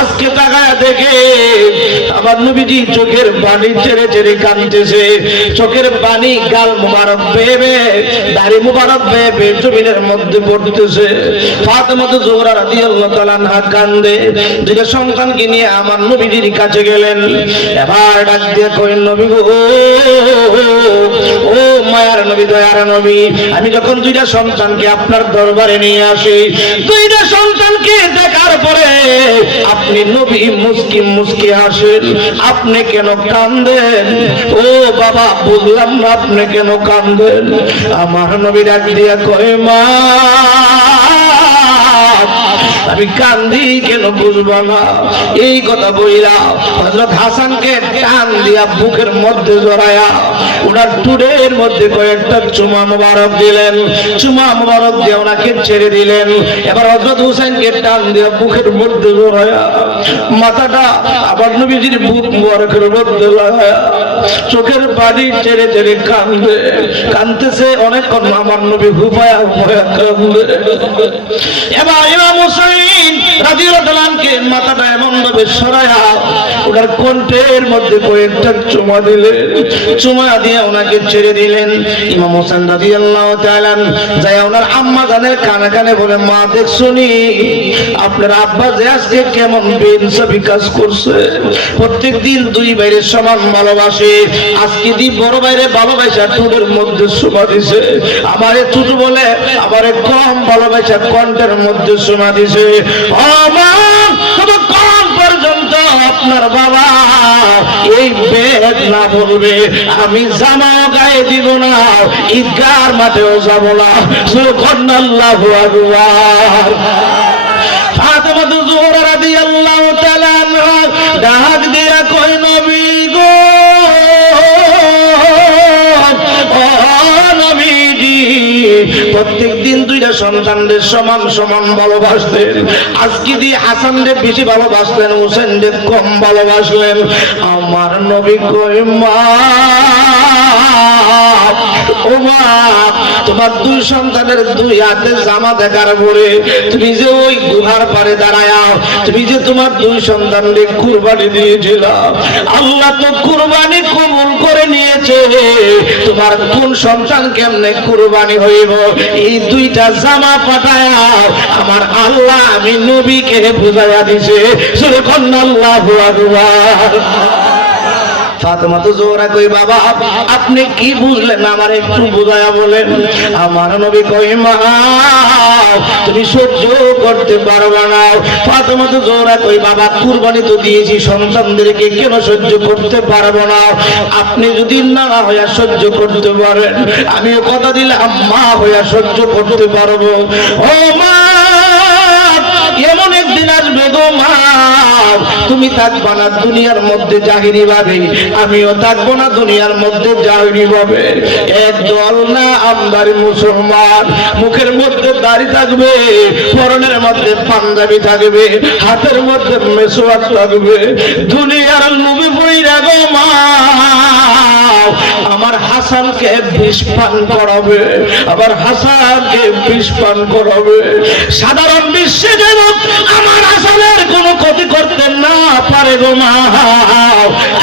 আজকে তাকায় দেখে আমার নবীজি চোখের পানি ছেড়ে ছেড়ে কাঁদতেছে। চোখের পানি গাল মোবারক বেবে, দাড়ি মুবারক বেবে জমিনের মধ্যে পড়তেছে। ফাতেমা জোহরা রাদিয়াল্লাহু তাআলা আনহা কান্দে। দুইটা সন্তানকে নিয়ে আমার নবীজির কাছে গেলেন। এবার ডাক দিয়ে কইলেন, নবী গো, ও মায়ার নবী, দয়ার নবী, আমি যখন দুইটা সন্তানকে আপনার দরবারে নিয়ে আসি, দুইটা সন্তানকে দেখার পরে আপনি নবী মুস্কি মুস্কি হাসেন, আপনি কেন কান্দেন? ও বাবা, বুঝলাম না আপনি কেন কান্দেন। আমার নবী ডাক দিয়া কয়, মা আমি কান্দি কেন বুঝবো না? এই কথা বইলা হযরত হাসানকে টান দিয়া বুকের মধ্যে জড়ায়া ওনার টুডের মধ্যে কয়েকটা চুমা মোবারক দিলেন। চুমা মোবারক দিয়ে ওনাকে ছেড়ে দিলেন। এবার হযরত হুসাইনকে টান দিয়া বুকের মধ্যে জড়ায়া মাথাটা আবার নবীজির বুক মোবারকের মধ্যে লাগায়া চোখের পানি ছেড়ে ছেড়ে কান্দে। কান্দতেছে অনেকক্ষণ, আমার নবী হুপায়া হুপায়া কান্দে। এবার ইমাম হুসাইন রাদিয়াল্লাহু তাআলা আনকে মাথাটা এমন ভাবে সরায়া ওনার কণ্ঠের মধ্যে কয়েকটা চুমা দিলেন। চুমা দিয়ে ওনাকে ছেড়ে দিলেন। ইমাম হোসেন রাদিয়াল্লাহু তাআলা যায় ওনার আম্মা জানের কানে কানে বলে, মা দেখছনি আপনার আব্বা যে আজকে কেমন বেইনসাফি কাজ করছে? প্রত্যেকদিন দুই ভাইয়ের সমান ভালোবাসে, আজকে দি বড় ভাইরে ভালোবাসা টুডের মধ্যে চুমা দিছে। আমারে ছোট বলে আমারে কম ভালোবাসা কণ্ঠের মধ্যে চুমা দিছে। কতক্ষণ পর্যন্ত আপনার বাবা এই বেদ না বলবে? আমি জামাও গায়ে দিব না, ঈদগার মাঠেও যাব না। আল্লাহু আকবার। ফাতেমা জোহরা রাদিয়াল্লাহু তাআলা আনহা ডাক দিয়া কই, নবী গো, প্রত্যেকদিন দুইটা সন্তানদের সমান সমান ভালোবাসতেন। আজকে দিয়ে হাসানকে বেশি ভালোবাসলেন, হোসেনকে কম ভালোবাসলেন। আমার নবী কই, মা ও মা, তোমার দুই সন্তানের দুই হাতে জামা দেখার পরে তুমি যে ওই গুহার পারে দাঁড়াও, তুমি যে তোমার দুই সন্তানকে কুরবানি দিয়েছিল, আল্লাহ তো কুরবানি কবুল করে নিয়েছে। তোমার কোন সন্তান কেমনে কুরবানি হইব, এই দুইটা জামা পাঠাও আমার আল্লাহ আমি নবীকে বুঝাইয়া দিছে। সুবহানাল্লাহু আকবার। ফাতেমা তো জোরা কই, বাবা আপনি কি বুঝলেন আমার একটু বুঝায়া বলেন। আমার নবী কই, মা তুমি সহ্য করতে পারবা না। ফাতেমা তো জোরা কই, বাবা কুরবানি তো দিয়েছি সন্তানদেরকে, কেন সহ্য করতে পারবো না? আপনি যদি না হইয়া সহ্য করতে পারেন, আমিও কথা দিলাম মা হইয়া সহ্য করতে পারবো। ও মা, এমন একদিন আসবে গো মা, তুমি থাকবা না দুনিয়ার মধ্যে জাহিরি ভাবে, আমিও থাকবো না দুনিয়ার মধ্যে জাহিরি ভাবে। একদল না আমদারি মুসলমান, মুখের মধ্যে দাড়ি থাকবে, পরনের মধ্যে পাঞ্জাবি থাকবে, হাতের মধ্যে মেসওয়াক থাকবে, দুনিয়ার নবী বইরা গো মা আমার হাসানকে বিষ পান করাবে, আবার হাসানকে বিষ পান করাবে। সাধারণ বিশ্বে যেন আমার হাসানের কোনো ক্ষতি করতে না পারে গো মা,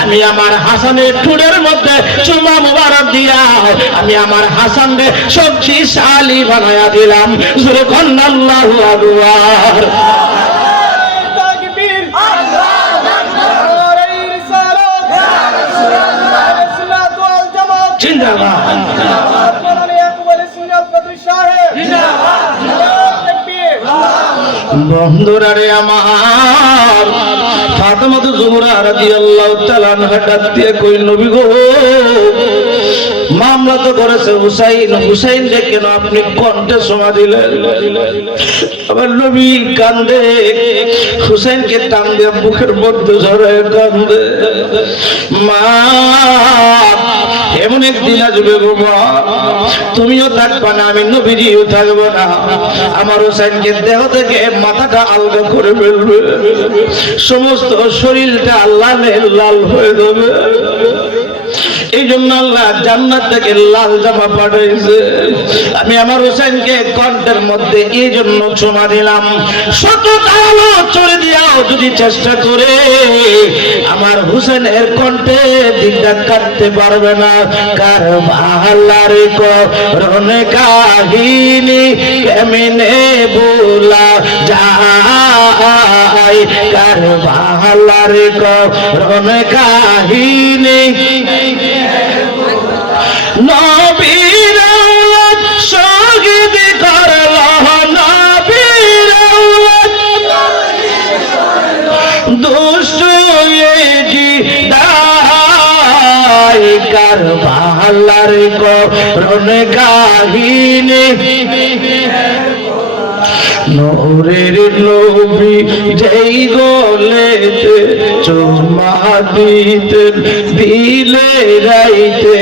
আমি আমার হাসানের ঠোঁটের মধ্যে চুমা মুবারক দিয়া আমি আমার হাসানকে শক্তিশালী বানায়া দিলাম। সুবহানাল্লাহু আকবার। বন্ধুরা রে আমার, ফাতেমা জোহরা রাদিয়াল্লাহু তাআলা আনহা ডাক দিয়ে কই, নবী গো মামলা তো করেছে হুসাইন, হুসাইন রে কেন আপনি কণ্ঠে সমা দিলেন? আবার নবী কান্দে, হুসাইনকে টান দিয়ে বুকের মধ্যে জড়ায় কান্দে। মা এমন একদিন আসবে গো মা, তুমিও থাকবা না আমি নবীজিও থাকবো না, আমার হুসাইনকে দেহ থেকে মাথাটা আলগা করে ফেলবে, সমস্ত শরীরটা আল্লাহ লাল হয়ে যাবে। এই জন্য আল্লাহ জান্নাত থেকে লাল জামা পাঠাইছে। আমি আমার হুসাইনকে কণ্ঠের মধ্যে এই জন্য চুমা দিলাম। শত আলো চলে দিয়াও যদি চেষ্টা করে আমার হুসাইনের কণ্ঠে দিকটা কাটতে পারবে না। কারবালার করনে কাহিনী কেমনে বলা যায়, কারবালার করনে কাহিনী নবীর আওলাদ শহীদ করল, নবীর আওলাদ দুষ্ট জিদায়, কারবালার করনে কাহিনী নূরের নবী যেই গলেতে চুমা দিতেন দিলে রাইতে,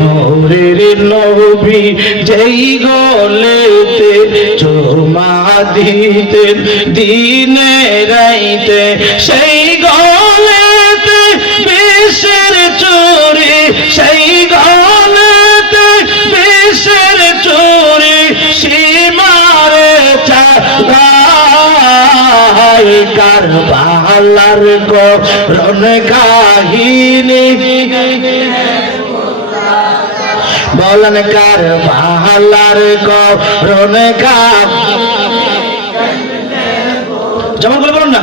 নূরের নবী যেই গলেতে চুমা দিতেন দিনে রাইতে, সেই গলেতে বিষের চুরি, সেই গলেতে বিষের চুরি সীমারে চাই, কারবালার করনে কাহিনী বলেন, কারবালার করনে কাহিনী যেমন করে বলুন না।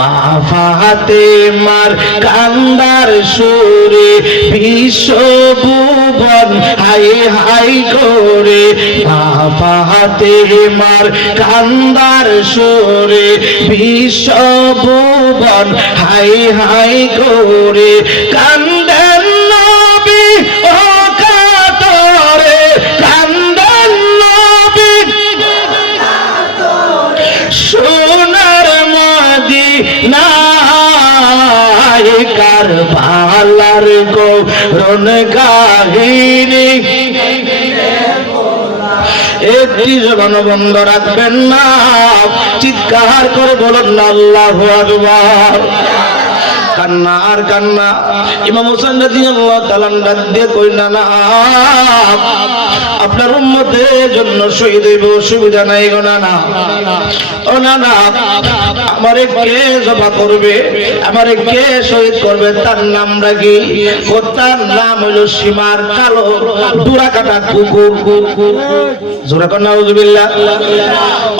মা ফাতেমার কান্দার সুরে বিশ্বভুবন হাই হাই করে, মা ফাতেমার কান্দার সুরে বিশ্বভুবন হাই হাই করে, কান্দেন নবী ও কাতরে, কান্দেন নবী সোনার মদিনায়, কারবালার করনে কাহিনী একটি জবান বন্ধ রাখবেন না, চিৎকার করে বলুন না আল্লাহু আকবার। কান্না আর কান্না। ইমাম হোসেন রাদিয়াল্লাহু তাআলা ডাক দিয়ে কই, না না, আপনার উম্মতের জন্য শহীদ হইব, অসুবিধা নাই গো না না। ও না না, আমারে কে জবা করবে, আমারে কে শহীদ করবে, তার নাম রাখি। ও তার নাম হলো সীমার কালো ডুরা কাটা কুকুর। জোরে কর নাউজুবিল্লাহ।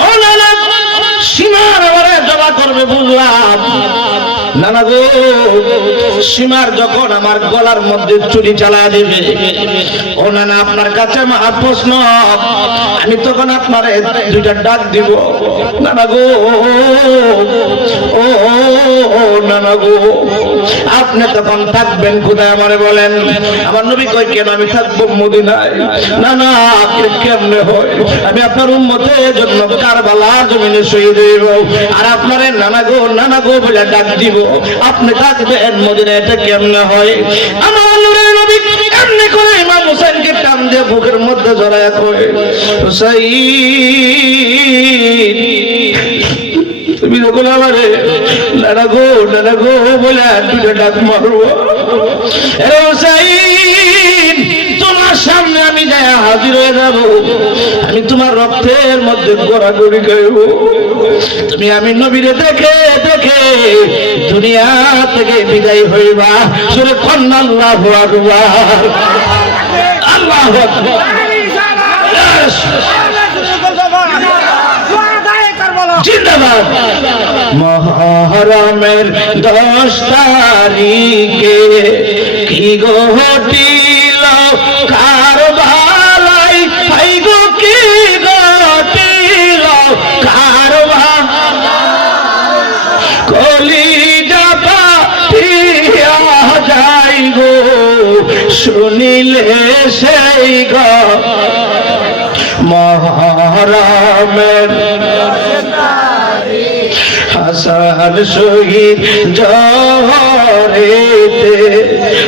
ও না না, সীমার আমারে জবা করবে বুঝলাম, না না গো, সীমার যখন আমার গলার মধ্যে চুরি চালা দেবে, ও না না, আপনার কাছে আমার প্রশ্ন, আমি তখন আপনার দুইটা ডাক দিব, না না গো, ও না না গো, আপনি তখন থাকবেন কোথায় আমারে বলেন? আমার নবী কই, কেন আমি থাকবো মদিনায়? না না, কেমনে হয়, আমি আপনার উম্মতের জন্য কারবালার জমিনে শহীদ হইব, আর আপনারে নানা গো বলে ডাক দিব, আপনি থাকবেন মদিনায়, এটা কেমনে হয়? আমার নূরের নবী এমনি করে ইমাম হোসেনকে টান দিয়ে বুকের মধ্যে জড়ায় কয়, হুসাইন, তুমি যখন আমারে নানা গো বলে দুটো ডাক মারবো, হুসাইন, তোমার সামনে আমি যাই হাজির হয়ে যাব, আমি তোমার রক্তের মধ্যে গড়াগড়ি খাইব, তুমি আমি নবীরে দেখে দেখে দুনিয়া থেকে বিদায় হইবা। সুরে কন্যা আল্লাহু আকবার, আল্লাহু আকবার। জিন্দাবাদ। মুহররমের 10 তারিখে কি ঘটিল কারবালায়, হাই গো কি ঘটিল কারবালায়, কলিজা ফাটিয়া যাই গো শুনিলে সেই গো। মুহররমের হাসান শহীদ জহরেতে,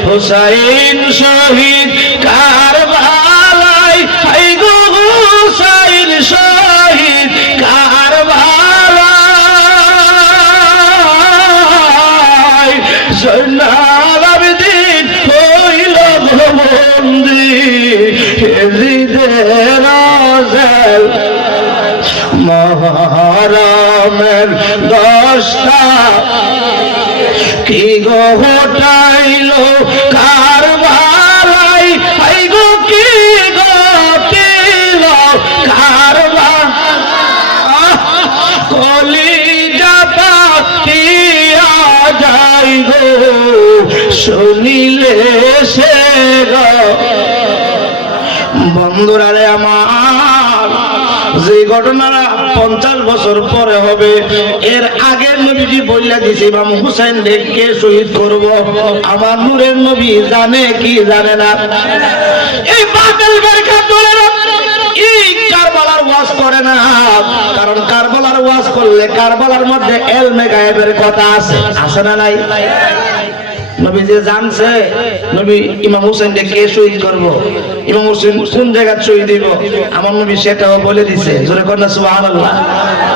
হুসাইন শহীদ কারবালায়, হাই গো হুসাইন শহীদ কারবালায়, জয়নাল আবেদিন হইল বন্দী হৃদয়ের রাজেল। মুহররমের 10 কি ঘটাইল কারবালায়, হাই গো কি ঘটিল কারবালায়, কলিজা ফাটিয়া যাই গো শুনিলে সে গো। বন্ধুরা রে আমার, যে ঘটনাটা 50 বছর পরে হবে, এর আগে নবীজি বললা দিছে ইমাম হুসাইন কে শহীদ করব। আমার নূরের নবী জানে কি জানে না? এই বাতিল বেরকা দলের এই কারবালার ওয়াজ করে না, কারণ কারবালার ওয়াজ করলে কারবালার মধ্যে এলমে গায়েবের কথা আছে, আছে না নাই? নবী যে জানছে নবী ইমাম হোসেনকে কে শহীদ করব, ইমাম হোসেন কোন জায়গা শহীদ দিব, আমার নবী সেটাও বলে দিছে। জোরে কর না সুবহানাল্লাহ।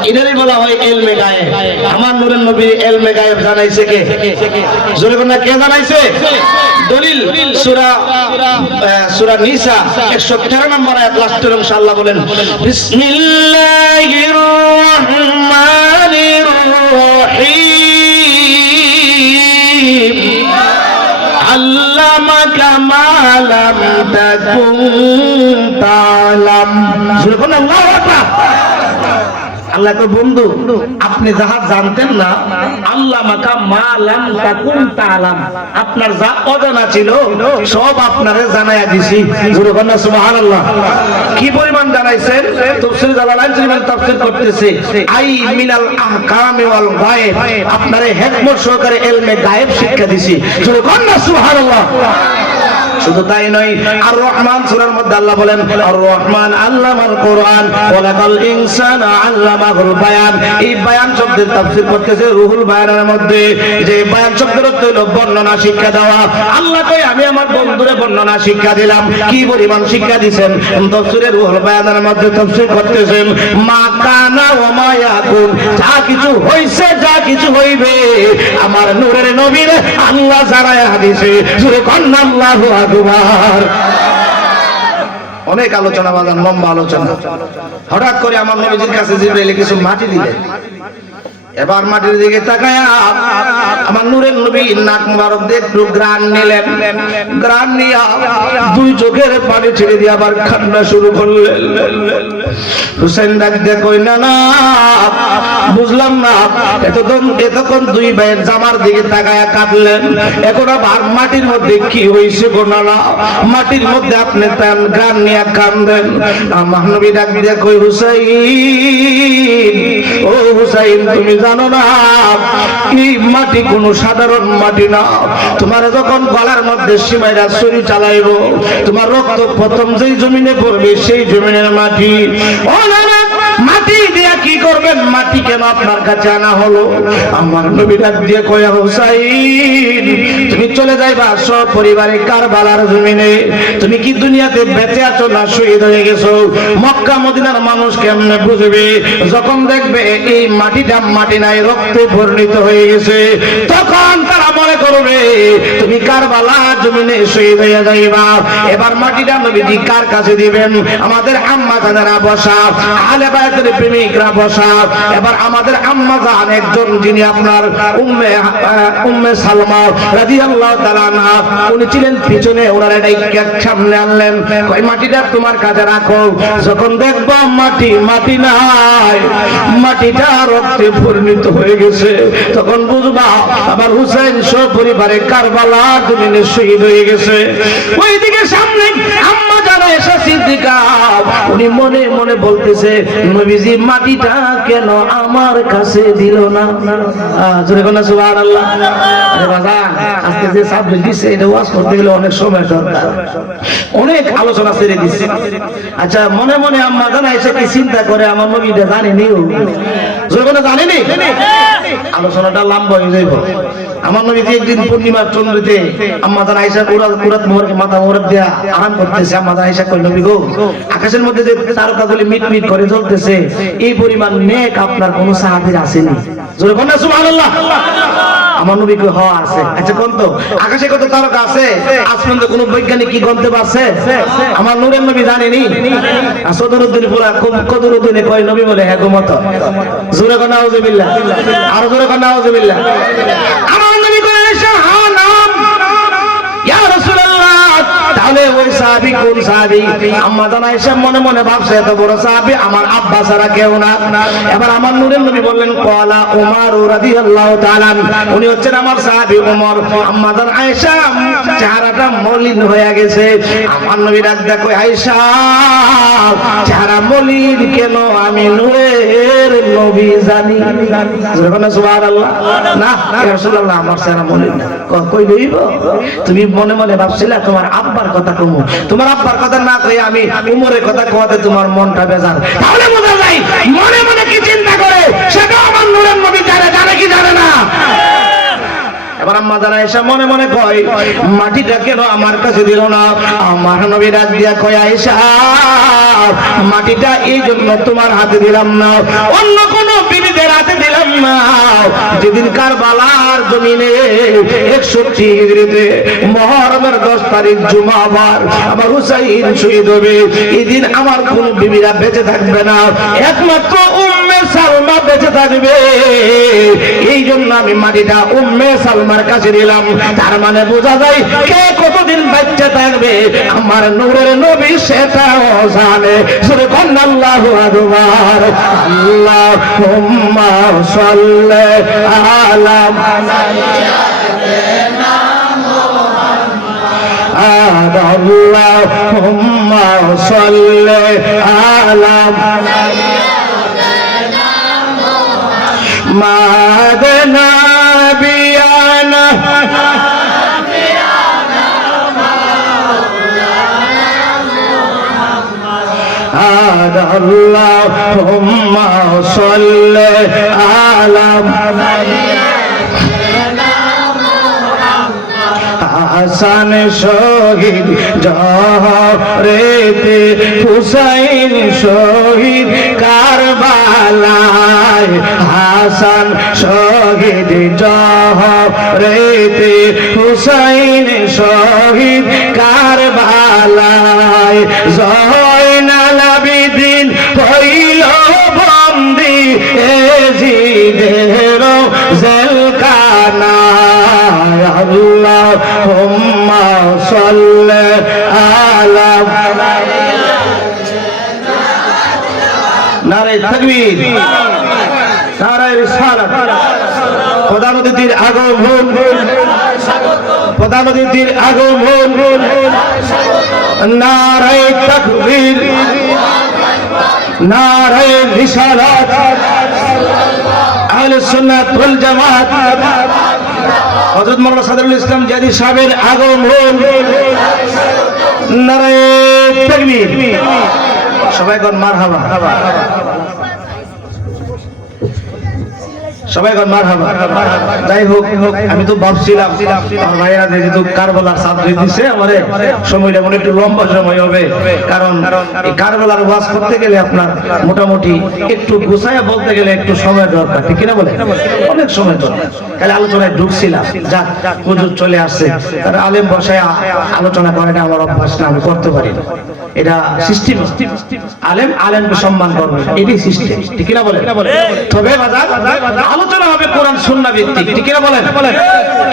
এটারই বলা হয় ইলমে গায়েব। আমার নূরের নবী ইলমে গায়েব জানাইছে কে? জোরে কর না, কে জানাইছে? দলিল সূরা নিসা 113 নম্বর আয়াত লাস্টের অংশ আল্লাহ বলেন, বিসমিল্লাহির রহমানির রহিম, আল্লামাকা মা লাম তাকুন তা'লাম। সুবহানাল্লাহু আকবার। আল্লাহ কয়, বন্ধু আপনি যাহা জানতেন না, আল্লামাকা মা লাম তাকুন তা'লাম, আপনার যা অজানা ছিল সব আপনারে জানায়া দিছি। সুবহানাল্লাহ। কি পরিমাণ জানাইছেন? তাফসীর জালালাইন শরীফের তাফসীর করতেছে, আই মিনাল আহকামি ওয়াল গায়েব, আপনারে হিকমত সহকারে ইলমে গায়েব শিক্ষা দিছি। সুবহানাল্লাহ। শুধু তাই নয়, আর রহমান সূরার মধ্যে আল্লাহ বলেন আর রহমান আল্লামাল কোরআন ওয়ালাকাল ইনসানা আল্লামাহুল বায়ান। এই বায়ান শব্দের তাফসীর করতেছে রুহুল বায়ানের মধ্যে, যে বায়ান শব্দের অর্থ হলো বর্ণনা শিক্ষা দেওয়া। আল্লাহ কই আমি আমার বন্ধুরে বর্ণনা শিক্ষা দিলাম। কি পরিমাণ শিক্ষা দিবেন? তাফসীরে রুহুল বায়ানের মধ্যে তাফসীর করতেছেন মা কানা ওয়া মা ইয়াকুন, যা কিছু হইছে যা কিছু হইবে আমার নূরের নবীর আল্লাহ জানায়া দিয়েছে। সুরে কন্না আল্লাহু আকবার। অনেক আলোচনা বাজান, লম্বা আলোচনা। হঠাৎ করে আমার নবীজির কাছে জিবরাইল কিছু মাটি দিলেন। এবার মাটির দিকে তাকায়া আমার নূরের নবী নাক মুবারক দিয়ে একটু গ্রান নিলেন। গ্রান নিয়া দুই চোখের পানি ছেড়ে দিয়ে আবার কান্না শুরু করলেন। হুসাইন ডাক দিয়ে কই না না বুঝলাম না, এতক্ষণ দুই ভাইয়ের জামার দিকে তাকায়া কাঁদলেন, এখন আবার মাটির মধ্যে কি হয়েছে গো নানা? মাটির মধ্যে আপনি তান গ্রান নিয়ে কাঁদেন। আমার নবী ডাক দিয়ে কই হুসাইন, ও হুসাইন তুমি জানো না এই মাটি কোনো সাধারণ মাটি না। তোমার যখন গলার মধ্যে সীমাইরা ছুরি চালাইবো, তোমার রক্ত প্রথম যেই জমিনে পড়বে সেই জমিনের মাটি। ও না না, মাটি দিয়া কি করবেন? মাটি কেন আপনার কাছে আনা হলো? আমার নবী ডাক দিয়ে কয় হুসাইন তুমি চলে যাইবা সপরিবারে কারবালার জমিনে। তুমি কি দুনিয়াতে বেঁচে আছো না শহীদ হয়ে গেছো? মক্কা মদিনার মানুষ কেমনে বুঝবে যখন দেখবে এই মাটিটা মাটি নাই, রক্তে পরিণত হয়ে গেছে? তখন তারা মনে করবে তুমি কারবালার জমিনে শহীদ হয়ে যাইবা। এবার মাটিটা নবীজি কার কাছে দিবেন? আমাদের আম্মা জানেরা বসা, আহলে বায়তের প্রেমিকরা বসা। এবার আমাদের আম্মা জান একজন, যিনি আপনার উম্মে সালমা রাদিয়াল্লাহু তাআলা আনহা, উনি ছিলেন পিছনে, ওনার ডাইকা সামনে আনলেন, কই মাটিটা তোমার কাছে রাখো। যখন দেখবা মাটি মাটি নাই, মাটিটা রক্তে পরিণত হয়ে গেছে, তখন বুঝবা আবার হুসাইন সপরিবারে কারবালার জমিনে শহীদ হয়ে গেছে। ওইদিকে সামনে আম্মা জানা এসে সিদ্দিকা, উনি মনে মনে বলতেছে নবীজি মাটিটা কেন আমার কাছে দিল না? জোরে কোন সুবহানাল্লাহ। আরে বাজান, আজকে যে সাবজেক্ট দিছে এটা ওয়াজ করতে গেলে অনেক সময় দরকার, অনেক আলোচনা ছেড়ে দিছে। আচ্ছা মনে মনে আম্মা জানা এসে কি চিন্তা করে আমার নবীটা জানেনি? জোরে কোন জানেনি? আলোচনাটা লম্বা হয়ে যাইব। আমার নবীজি একদিন পূর্ণিমার চন্দ্রতে আম্মা জান আয়েশা কুরাত মোহরকে মাথা মোহর দিয়া আরাম করতেছে। আম্মা জান আয়েশা কই নবী গো, আকাশের মধ্যে যে তারকাগুলি মিটমিট করে জ্বলতেছে, এই পরিমাণ নেক আপনার কোন সাহাবীর আসেনি? জোরে বলেন সুবহানাল্লাহ। আমার নবী কই হ্যাঁ আছে। আচ্ছা কোন তো আকাশে কত তারকা আছে? আসমানে কোন বৈজ্ঞানিক কি গণতে পারছে? আমার নূরের নবী জানেনি? আসদরউদ্দিন পুরা কদরউদ্দিনে কয় নবী বলে হ্যাঁ গো মত। জোরে কোন নাউজুবিল্লাহ, আর জোরে কোন নাউজুবিল্লাহ। আমার নবী কয় আয়েশা হ্যাঁ নাম ইয়া রাসূলুল্লাহ। তাহলে ওই সাহাবী কোন সাহাবী? আম্মা জান আয়েশা মনে মনে ভাবছে এত বড় সাহাবী আমার আব্বা ছাড়া কেউ না। এবার আমার নূরের নবী বললেন ক্বালা উমর রাদিয়াল্লাহু তাআলা, উনি হচ্ছেন আমার সাহাবী উমর। আম্মা জান আয়েশা চেহারাটা মলিন হয়ে গেছে। আমার নবী ডাক দেয়া কই আয়েশা চেহারা মলিন কেন? আমি নূরের নবী জানি। সুবহানাল্লাহ। না ইয়া রাসূলুল্লাহ আমার চেহারা মলিন না। কই লইব? তুমি মনে মনে ভাবছিলা তোমার আব্বার কথা কমু, তোমার আব্বার কথা না কই আমি উমরের কথা কওয়াতে তোমার মনটা বেজার। তাহলে বোঝা যায় মনে মনে কি চিন্তা করে সেটা আমার নূরের নবী জানে। জানে কি জানে না? এবার আম্মা জান আয়েশা মনে মনে কয় মাটিটা কেন আমার কাছে দিল না? আমার নবী ডাক দিয়া কয় আয়েশা মাটিটা এই জন্য তোমার হাতে দিলাম না, অন্য কোন বিবিদের হাতে দিলাম না। যেদিন কারবালার জমিনে 61 হিজরিতে মুহররমের 10 তারিখ জুমাবার আমার হুসাইন শহীদ হবে, এদিন আমার কোন বিবিরা বেঁচে থাকবে না, একমাত্র উম্মে সালমা বেঁচে থাকবে। এই জন্য আমি মাটিটা উম্মে সালমার কাছে দিলাম। তার মানে বোঝা যায় কে কতদিন বাচ্চা থাকবে আমার নূরের নবী সেটাও জানে। সুরে কন্না আল্লাহু আকবার। আল্লাহুম্মা সাল্লি আলা সাইয়্যিদিনা মুহাম্মাদ। আল্লাহুম্মা সাল্লি আলা সাইয়্যিদিনা মুহাম্মাদ নাবিয়ানা আল্লাহুম্মা সাল্লি আলা হাসান শহীদ জহরেতে হুসাইন শহীদ কারবালায় হাসান শহীদ জহরেতে হুসাইন শহীদ কারবালায় জয়নাল আবেদিন হইল বন্দী এজিদের জেলখানায় আল্লাহুম্মা সাল্লি আলা নারে তাকবীর নারে রিসালাত প্রধান অতিথির আগমন প্রধান অতিথির আগমন নারে তাকবীর নারে রিসালাত আহলে সুন্নাত ওয়াল জামাত হযরত মাওলানা সাদরুল ইসলাম জাদি সাহেবের আগমন নারে তাকবীর সবাই কোন মারহাবা সবাই কোন মারহাবা যাই হোক আমি তো ভাবছিলাম আমার ভাইরা যেহেতু কারবালার সাবজেক্ট দিছে আমারে সময়টা মনে একটু লম্বা সময় হবে কারণ এই কারবালার ওয়াজ করতে গেলে আপনার মোটামুটি একটু গোছায়া বলতে গেলে একটু সময় দরকার ঠিক কিনা বলে অনেক সময় দরকার তাহলে আলোচনায় ঢুকছিলাম যাক হুজুর চলে আসছে তার আলেম বসায় আলোচনা করাটা আমার অভ্যাস না আমি করতে পারি না এটা সিস্টেম আলেম আলেমকে সম্মান করবে এটাই সিস্টেম ঠিক কিনা বলে তবে বাজার আলোচনা হবে কোরআন সুন্নাহ ভিত্তিক ঠিক কিনা বলেন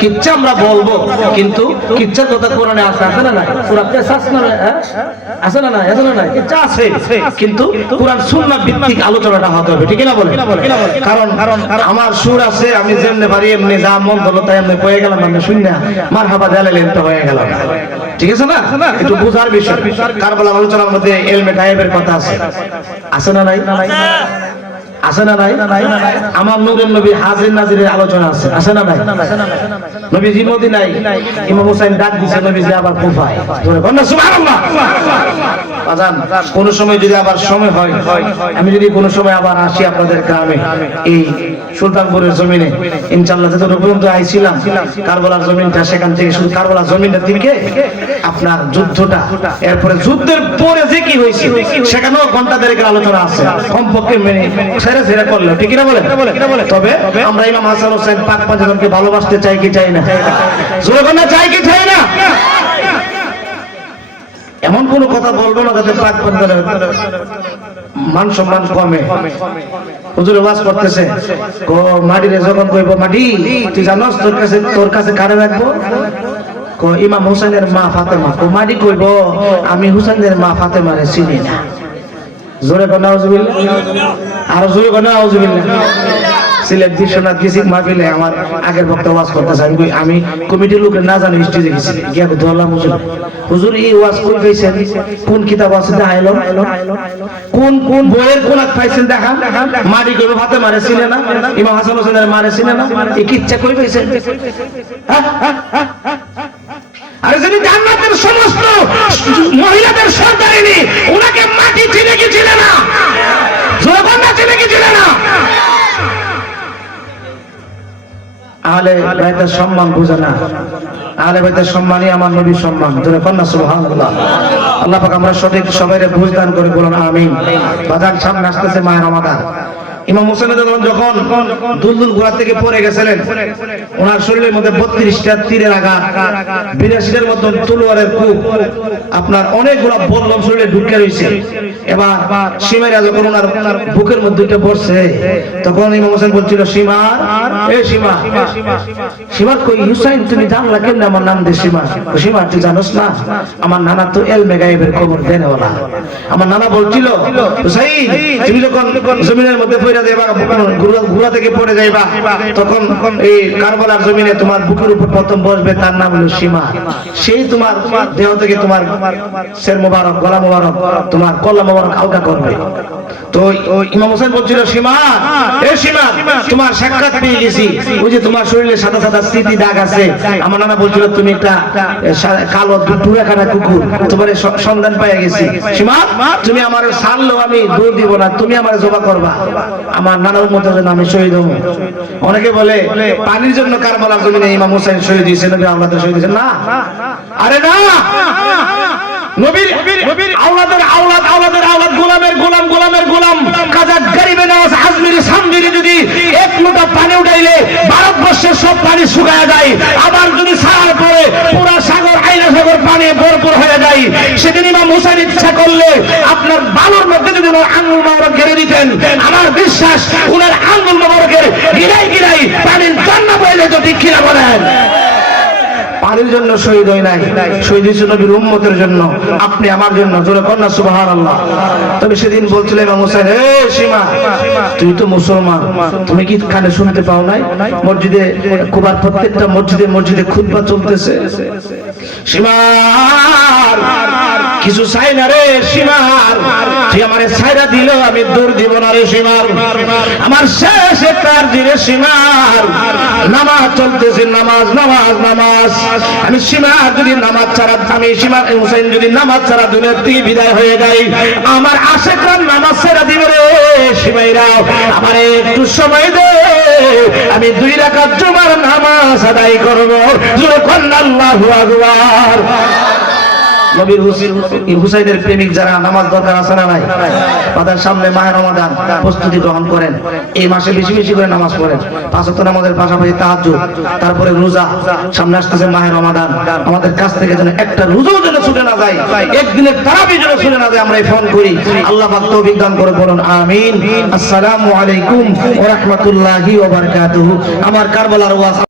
কিচ্ছা আমরা বলবো কিন্তু কিচ্ছার কথা কোরআনে আছে না না কোরআনে আছে না না কিচ্ছা আছে কিন্তু কোরআন সুন্নাহ ভিত্তিক আলোচনাটা হতে হবে ঠিক কিনা বলেন কারণ আমার সুর আছে আমি যেমনে পারি এমনি যা মন হলো তাই এমনি কয়ে গেলাম মানে শুননা মারহাবা দিলালেন তো হয়ে গেল ঠিক আছে না একটু বুঝার বিষয় কারবালার আলোচনার মধ্যে ইলমে গায়েবের কথা আছে না নাই আছে না নাই আমার নূরের নবী হাজির নাজিরের আলোচনা আছে না নাই নবীজি মদিনায় ইমাম হোসেন ডাক দিয়েছে নবীজি আবার কুফায় জোরে বলেন সুবহানাল্লাহ বাজান কোন সময় যদি আবার সময় হয় আমি যদি কোন সময় আবার আসি আপনাদের গ্রামে এই সুলতানপুরের জমিনে ইনশাআল্লাহ যত পর্যন্ত আইছিলাম কারবালার জমিনটা সেখান থেকে শুধু কারবালার জমিনটা থেকে আপনার যুদ্ধটা এরপরে যুদ্ধের পরে যে কি হয়েছে সেখানেও ঘন্টা দেড়েকের আলোচনা আছে কমপক্ষে মেনে ছেড়ে করলো ঠিক কিনা বলে তবে আমরা ইমাম হাসান হোসেন পাক পাঁচজনকে ভালোবাসতে চাই কি চাই না জোরে বলেন চাই কি চাই না এমন কোন কথা বলবো না যাতে পাক পাঁচজনের মান সম্মান কমে হুজুর ওয়াজ করতেছে কো মাটিরে যখন কইবো মাটি তুই জানোস তোর কাছে কারে রাখবো কো ইমাম হোসেনের মা ফাতেমা কো মাটি কইবো আমি হোসেনের মা ফাতেমারে চিনি না জোরে কোন নাউজুবিল্লাহ আর জোরে কোন নাউজুবিল্লাহ সিলেট বিশ্বনাথ গেছি মাহফিলে আমার আগের বক্তা ওয়াজ করতেছে আমি কমিটির লোকের না জানি স্টেজে গেছি গিয়া ধরলাম হুজুর এই ওয়াজ কই পাইছেন কোন কিতাব আছে দেখাইলো কোন বইয়ের কোন পাইছেন দেখান মাটি কইবো ফাতে মারে চিনে না ইমাম হাসান হোসেনের মারে চিনে না এই কিচ্ছা কই পাইছেন আরে যদি জান্নাতের সমস্ত মহিলাদের সর্দারিনী ওনাকে মাটি চিনে কি চিনে না জোরবান না চিনে কি চিনে না আহলে বাইতের সম্মান বুঝে না আহলে বাইতের সম্মানই আমার নবীর সম্মান জোরে কন্যা সুবহানাল্লাহ আল্লাহ পাক আমরা সঠিক সবাইরে বুঝ দান করে বলুন আমিন বাজার সামনে আসতেছে মায়ের রমাদান ইমাম হোসেন যখন দুলদুল ঘোড়া থেকে পড়ে গেছিলেন ওনার শরীরের মধ্যে 32টা তীরের আঘাত 82টার মতো তলোয়ারের কূপ আপনার অনেকগুলো বল্লম শরীরে ঢুকে রয়েছে এবার সীমারা যখন ওনার বুকের মধ্যে দুটো পড়ছে তখন ইমাম হোসেন বলছিল সীমার এই সীমার কই হুসাইন তুমি জানলা কেন আমার নাম দিয়ে সীমার তুই জানোস না আমার নানা তো ইলমে গায়েবের খবর দেনেওয়ালা আমার নানা বলছিল হুসাইন তুমি যখন জমিনের মধ্যে পড়ে যাইবা, ঘোড়া থেকে পড়ে যাইবা, তখন এই কারবালার জমিনে তোমার বুকের উপর প্রথম বসবে, তার নাম হলো সীমা। সেই তোমার দেহ থেকে তোমার সের মোবারক, গলা মোবারক, তোমার কল্লা মোবারক আলগা করবে। তো ইমাম হোসেন বলছিল, সীমা, এ সীমা, তোমার সাক্ষাৎ পেয়ে গেছি। ওই যে তোমার শরীরে সাদা সাদা স্মৃতি দাগ আছে, আমার নানা বলছিল তুমি একটা কালো দুরাখানা কুকুর, তোমার সন্ধান পেয়ে গেছি। সীমা, তুমি আমার ছাড়লেও আমি দৌড় দিব না, তুমি আমার জবা করবা, আমার নানার মতো আমি শহীদ হব। অনেকে বলে পানির জন্য কারবালার জমিনে ইমাম হোসেন শহীদ হয়েছে, নবী আওলাদ শহীদ হয়েছে। না, আরে না, নবীর আওলাদের আওলাদ, আওলাদের আওলাদ, গোলামের গোলাম, গোলামের গোলাম, কাজা গরিবে নওয়াজ আজমিরি সামদিরি যদি এক লোটা পানি উঠাইলে ভারতবর্ষের সব পানি শুকায় যায়, আবার যদি ছাড়ার পরে পুরা সাগর, আইনা সাগর পানি ভরপুর হয়ে যায়, সেদিন ইমাম হোসেন ইচ্ছা করলে আপনার বালুর মধ্যে যদি আঙ্গুল মোবারক গেড়ে দিতেন, আমার বিশ্বাস উনার আঙ্গুল মোবারকের গিরাই গিরাই পানির জান্নাত হয়ে যেত। ঠিক কিনা বলেন? পানির জন্য শহীদ হয় নাই, শহীদ হয়েছে নবীর উম্মতের জন্য, আপনি আমার জন্য। জোরে কন্যা সুবহানাল্লাহ। তবে সেদিন বলছিল ইমাম হোসেন, হে সীমা, তুই তো মুসলমান, তুমি কি কানে শুনতে পাও নাই? মসজিদে কুবার প্রত্যেকটা মসজিদে মসজিদে খুতবা চলতেছে। সীমার কিছু চাই না রে সীমার, তুই আমারে ছাইরা দিল, আমি দূর দিব না রে সীমার। আমার শেষ একটার দিনে সীমার নামাজ চলতেছে, নামাজ নামাজ নামাজ। আমি সীমার যদি নামাজ ছাড়া, আমি সীমা হোসেন যদি নামাজ ছাড়া দুনিয়া থেকে বিদায় হয়ে যাই, আমার আশেকরা নামাজ ছাড়া দিবে রে সীমাইরা। আমার একটু সময় দে, আমি 2 রাকাত জুমার নামাজ আদায় করবো। জোরে কন্যা আল্লাহু আকবার। নবীর হুসাইনের প্রেমিক যারা নামাজ দরকার আছে না নাই, তাদের সামনে মাহে রমাদান প্রস্তুতি গ্রহণ করেন, এই মাসে বেশি বেশি করে নামাজ পড়েন, 5 ওয়াক্ত নামাজের পাশাপাশি তাহাজ্জুদ, তারপরে রোজা। সামনে আসতেছে মাহে রমাদান, আমাদের কাছ থেকে যেন একটা রোজাও যেন ছুটে না যায়, একদিনের তারাবি যেন ছুটে না যায়, আমরা ফোন করি। আল্লাহ পাক তৌফিক দান করে, বলুন আমিন। আসসালামু আলাইকুম ওয়া রাহমাতুল্লাহি ওয়া বারাকাতুহু। আমার কারবালার ওয়াজ